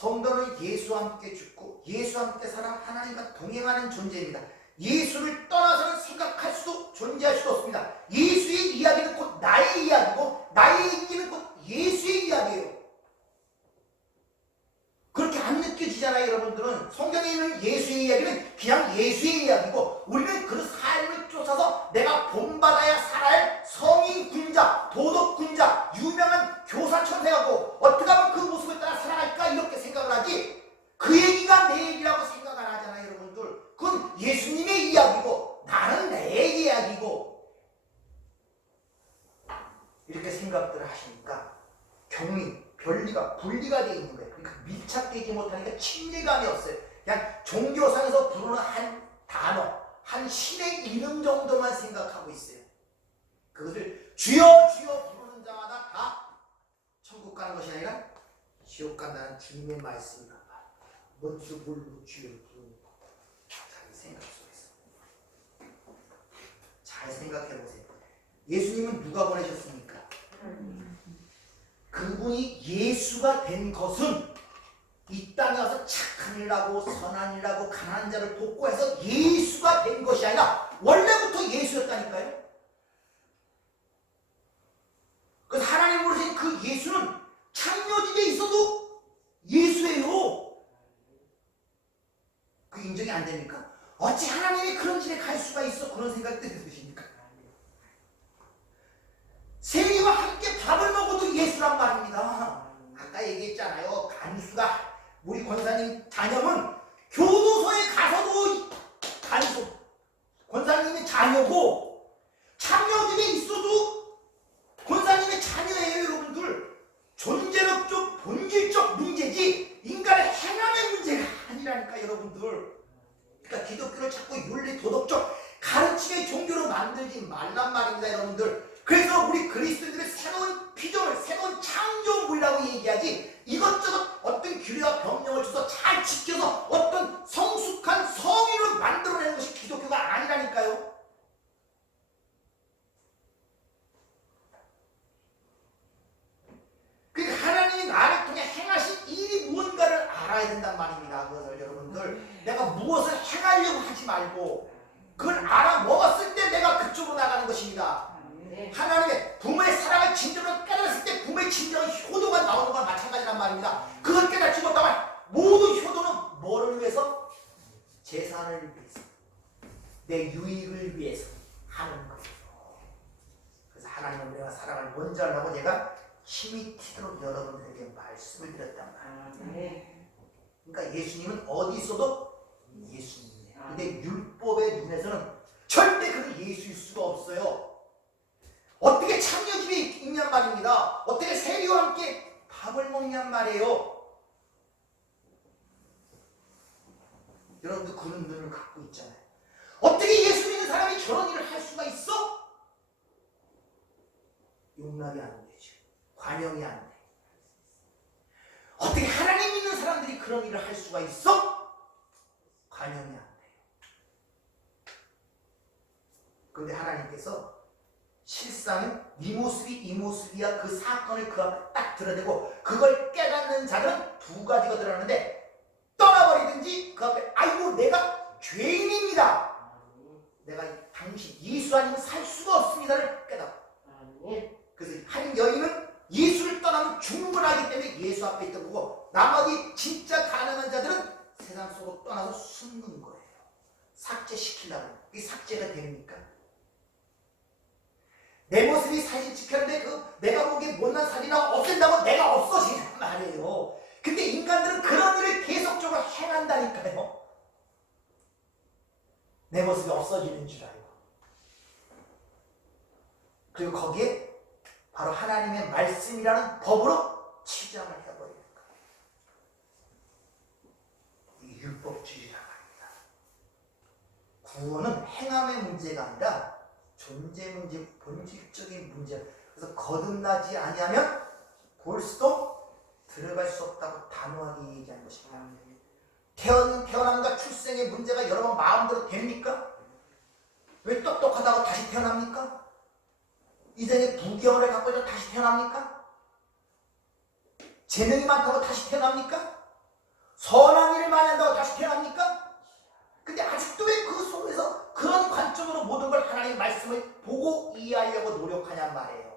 성도는 예수와 함께 죽고 예수와 함께 살아 하나님과 동행하는 존재입니다. 예수를 떠나서는 생각할 수도 존재할 수도 없습니다. 예수의 이야기는 곧 나의 이야기고 나의 얘기는 곧 예수의 이야기예요. 그렇게 안 느껴지잖아요. 여러분들은 성경에 있는 예수의 이야기는 그냥 예수의 이야기고 우리는 그 삶을 쫓아서 내가 본받아야 살아야 할 성인 군자, 도덕 군자, 유명한 교사 천생하고 어떻게 하면 그 모습을 따라 살아갈까 이렇게 생각을 하지 그 얘기가 내 얘기라고 생각 안 하잖아요. 여러분들 그건 예수님의 이야기고 나는 내 이야기고 이렇게 생각들을 하시니까 경이, 별리가, 분리가 되어 있는 거예요. 그러니까 밀착되지 못하니까 친밀감이 없어요. 그냥 종교상에서 부르는 한 단어, 한 신의 이름 정도만 생각하고 있어요. 그것을 주여 주여 부르는 자마다 다 천국 가는 것이 아니라 지옥 간다는 주님의 말씀이다. 먼저 뭘로 주여를 부르는 거. 자기 생각 속에서. 잘 생각해 보세요. 예수님은 누가 보내셨습니까? 그분이 예수가 된 것은 이 땅에 와서 착한 일하고 선한 일하고 가난한 자를 돕고 해서 예수가 된 것이 아니라 원래부터 예수였다니까요. 그래서 하나님 부르신 그 예수는 창조지에 있어도 예수예요. 그 인정이 안 됩니까? 어찌 하나님이 그런 집에 갈 수가 있어? 그런 생각이 드십니까? 세리와 함께 밥을 먹어도 예수란 말입니다. 아까 얘기했잖아요. 간수가 우리 권사님 자녀는 교도소에 가서도 권사님의 자녀고 창녀집에 있어도 권사님의 자녀예요. 여러분들 존재력적 본질적 문제지 인간의 행함의 문제가 아니라니까 여러분들. 그러니까 기독교를 자꾸 윤리 도덕적 가르침의 종교로 만들지 말란 말입니다. 여러분들. 그래서 우리 그리스도인들의 새로운 피조물, 새로운 창조물이라고 얘기하지 이것저것 어떤 규례와 법령을 줘서 잘 지켜서 어떤 성숙한 성인으로 만들어내는 것이 기독교가 아니라니까요. 그러니까 하나님이 나를 통해 행하신 일이 무언가를 알아야 된단 말입니다. 그것을 여러분들 내가 무엇을 행하려고 하지 말고 그걸 알아먹었을 때 내가 그쪽으로 나가는 것입니다. 하나님의 부모의 사랑을 진정으로 깨달았을 때 부모의 진정한 효도가 나오는 건 마찬가지란 말입니다. 그걸 깨닫지 못하면 모든 효도는 뭐를 위해서? 재산을 위해서, 내 유익을 위해서 하는 거예요. 그래서 하나님은 내가 사랑을 먼저 하려고 제가 힘이 튀도록 여러분들에게 말씀을 드렸단 말이에요. 그러니까 예수님은 어디 있어도 예수님이에요. 근데 율법의 눈에서는 절대 그는 예수일 수가 없어요. 어떻게 창녀집에 있냔 말입니다. 어떻게 세리와 함께 밥을 먹냔 말이에요. 여러분도 그런 눈을 갖고 있잖아요. 어떻게 예수 믿는 사람이 저런 일을 할 수가 있어? 용납이 안 되죠. 관용이 안 돼. 어떻게 하나님 믿는 사람들이 그런 일을 할 수가 있어? 관용이 안 돼요. 그런데 하나님께서 실상은 이 모습이 이 모습이야. 그 사건을 그 앞에 딱 드러내고 그걸 깨닫는 자는 두 가지가 들어가는데 떠나버리든지 그 앞에 아이고 내가 죄인입니다. 내가 당신 예수 아니면 살 수가 없습니다를 깨닫고. 그래서 한 여인은 예수를 떠나면 죽는 걸 알기 때문에 예수 앞에 있던 거고 나머지 진짜 가난한 자들은 세상 속으로 떠나서 숨는 거예요. 삭제시키려고. 이게 삭제가 됩니까? 내 모습이 사진 찍혔는데 그 내가 보기에 못난 사진하고 없앤다고 내가 없어지는 말이에요. 근데 인간들은 그런 일을 계속적으로 행한다니까요. 내 모습이 없어지는 줄 알고. 그리고 거기에 바로 하나님의 말씀이라는 법으로 치장을 해버리는 거예요. 이 율법주의란 말입니다. 구원은 행함의 문제가 아니라 존재 문제, 본질적인 문제. 그래서 거듭나지 아니하면 볼수도 들어갈 수 없다고 단호하게 얘기하는 것입니다. 태어남과 출생의 문제가 여러분 마음대로 됩니까? 왜 똑똑하다고 다시 태어납니까? 이전에 부경을 갖고 있다 다시 태어납니까? 재능이 많다고 다시 태어납니까? 선한 일을 많이 한다고 다시 태어납니까? 근데 아직도 왜 그 속에서 그런 관점으로 모든 걸 하나님의 말씀을 보고 이해하려고 노력하냔 말이에요.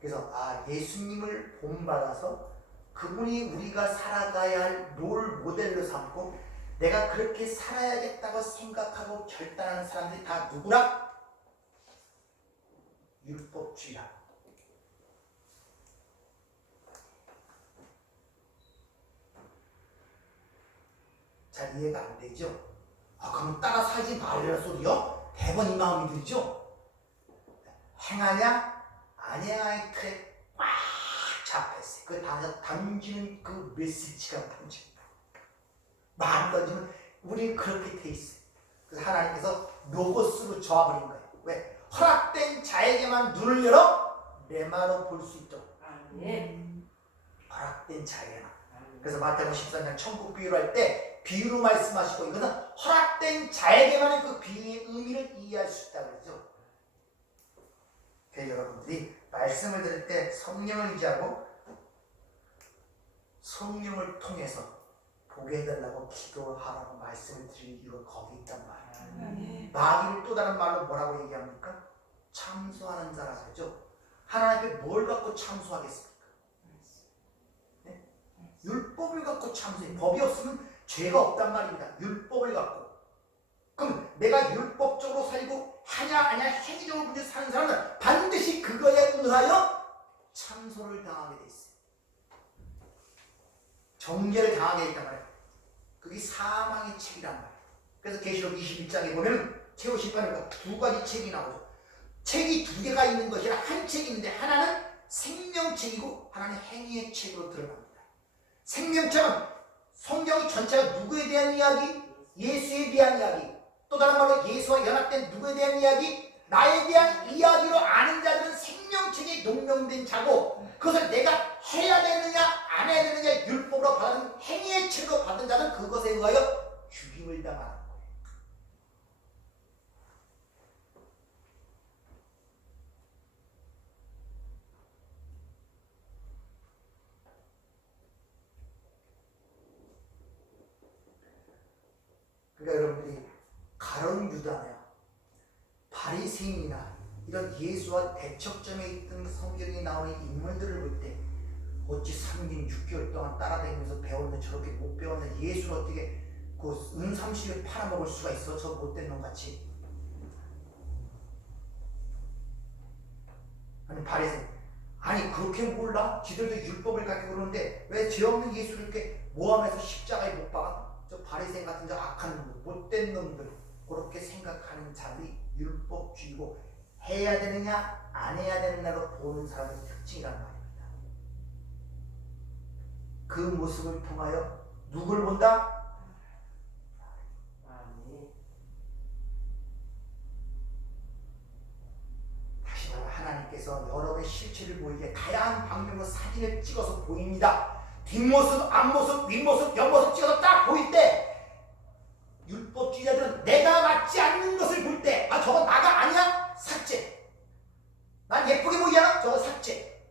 그래서 예수님을 본받아서 그분이 우리가 살아가야 할 롤 모델로 삼고 내가 그렇게 살아야겠다고 생각하고 결단하는 사람들이 다 누구라? 율법주의라. 잘 이해가 안 되죠? 그럼 따라 살지 말라는 소리요? 대번 이 마음이 들죠? 행하냐 아니야의 틀에 꽉 잡혔어요. 그 던지는 그 메시지가 던지는 말 던지면 우리는 그렇게 돼 있어요. 그래서 하나님께서 로고스로 저어버린 거예요. 왜? 허락된 자에게만 눈을 열어 내 말로 볼 수 있도록. 아멘. 허락된 자에게만. 그래서 마태복음 14장 천국 비유를 할 때 비유로 말씀하시고 이거는 허락된 자에게만의 그 비유의 의미를 이해할 수 있다고 그러죠. 그래서 여러분들이 말씀을 들을 때 성령을 의지하고 성령을 통해서 보게 해달라고 기도하라고 말씀을 드린 이유가 거기 있단 말이에요. 마귀를 또 다른 말로 뭐라고 얘기합니까? 참소하는 자라고 하죠. 하나님께 뭘 갖고 참소하겠습니까? 네? 율법을 갖고 참소해. 법이 없으면 죄가 없단 말입니다. 율법을 갖고. 그럼 내가 율법적으로 살고 하냐 아냐 행위적으로 문제 사는 사람은 반드시 그거에 의하여 참소를 당하게 돼 있어요. 정죄를 당하게 있단 말이에요. 그게 사망의 책이란 말이에요. 그래서 계시록 21장에 보면 최후 심판과 두 가지 책이 나오죠. 책이 두 개가 있는 것이 아니라 한 책이 있는데 하나는 생명책이고 하나는 행위의 책으로 들어갑니다. 생명책은 성경이 전체가 누구에 대한 이야기? 예수에 대한 이야기. 또 다른 말로 예수와 연합된 누구에 대한 이야기? 나에 대한 이야기로 아는 자들은 생명책에 농명된 자고 그것을 내가 해야 되느냐 안 해야 되느냐 율법으로 받은 행위의 책으로 받은 자는 그것에 의하여 죽임을 당하는 거예요. 그러니까 여러분들이 가룟 유다나 바리새인이나 이런 예수와 대척점에 있던 성경에 나오는 인물들을 볼 때 어찌 3년 6개월 동안 따라다니면서 배웠는데 저렇게 못 배웠는데 예수를 어떻게 그 은 30에 팔아먹을 수가 있어? 저 못된 놈같이. 아니 바리새인 아니 그렇게 몰라? 지들도 율법을 갖고 그러는데 왜 죄 없는 예수를 이렇게 모함해서 십자가에 못 박아? 저 바리새인 같은 저 악한 놈들 못된 놈들 그렇게 생각하는 자들이 율법주의고 해야 되느냐 안 해야 되느냐로 보는 사람의 특징이란 말입니다. 그 모습을 통하여 누굴 본다? 다시 말해 하나님께서 여러분의 실체를 보이게 다양한 방면으로 사진을 찍어서 보입니다. 뒷모습, 앞모습, 윗모습, 옆모습 찍어서 딱 보일 때 율법주의자들은 내가 맞지 않는 것을 볼 때 저거 나가 아니야? 삭제. 난 예쁘게 보이지 않아? 저거 삭제.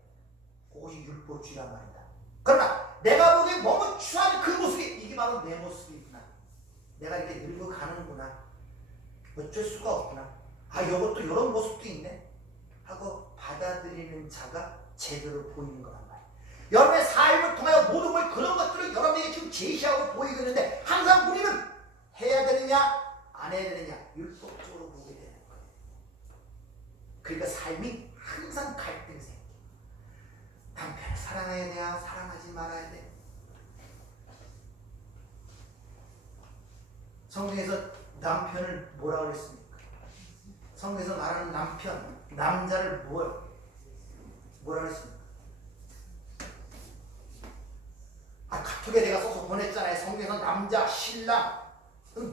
그것이 율법주의란 말이다. 그러나 내가 보기에 너무 추한 그 모습이 이게 바로 내 모습이구나. 내가 이렇게 늙어가는구나. 어쩔 수가 없구나. 이것도 이런 모습도 있네 하고 받아들이는 자가 제대로 보이는 거란 말이야. 여러분의 삶을 통하여 모든 걸 그런 것들을 여러분에게 지금 제시하고 보이고 있는데 항상 우리는 해야 되느냐 안 해야 되느냐 율법적으로 보게 되는 거예요. 그러니까 삶이 항상 갈등이 생겨. 남편을 사랑해야 돼야 사랑하지 말아야 돼. 성경에서 남편을 뭐라고 그랬습니까? 성경에서 말하는 남편, 남자를 뭐라고 그랬습니까? 카톡에 내가 써서 보냈잖아요. 성경에서 남자, 신랑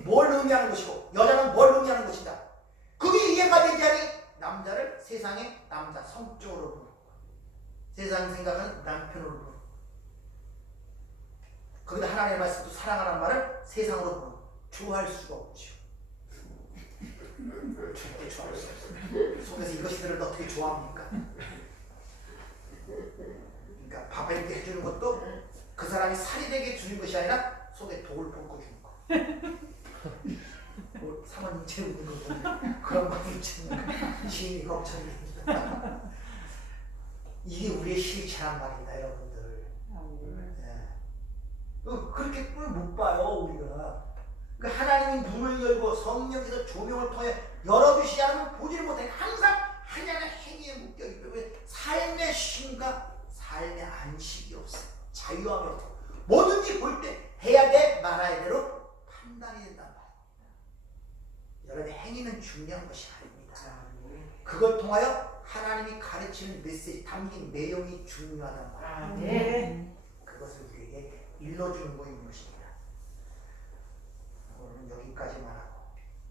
뭘 의미하는 것이고 여자는 뭘 의미하는 것이다. 그게 이해가 되지 않으니 남자를 세상의 남자, 성적으로 보는 세상 생각하는 남편으로 보는 거기다 하나님의 말씀도 사랑하라는 말을 세상으로 보는 좋아할 수가 없죠. 절대 좋아할 수 없어요. 속에서 이것들을 어떻게 좋아합니까? 그러니까 밥 이렇게 해주는 것도 그 사람이 살이 되게 주는 것이 아니라 속에 독을 볶고 주는 거. 뭐 사모님 채우는 거 보면 그런 것들 채우는 거 시인이 걱정입니다. 이게 우리의 실체란 말입니다, 여러분들. 그렇게 못 봐요, 우리가. 그러니까 하나님이 눈을 열고 성령께서 조명을 통해 열어주시지 않으면 보지를 못해. 항상 하나님의 행위에 묶여있기 때문에 삶의 쉼과 삶의 안식이 없어요. 자유함이 없어요. 뭐든지 볼 때 해야 돼, 말아야 돼로 판단이 된단 말이에요. 여러분의 행위는 중요한 것이 아닙니다. 아멘. 그것 통하여 하나님이 가르치는 메시지, 담긴 내용이 중요하단 말이에요. 아멘. 그것을 우리에게 일러주는 것입니다. 오늘은 여기까지만 하고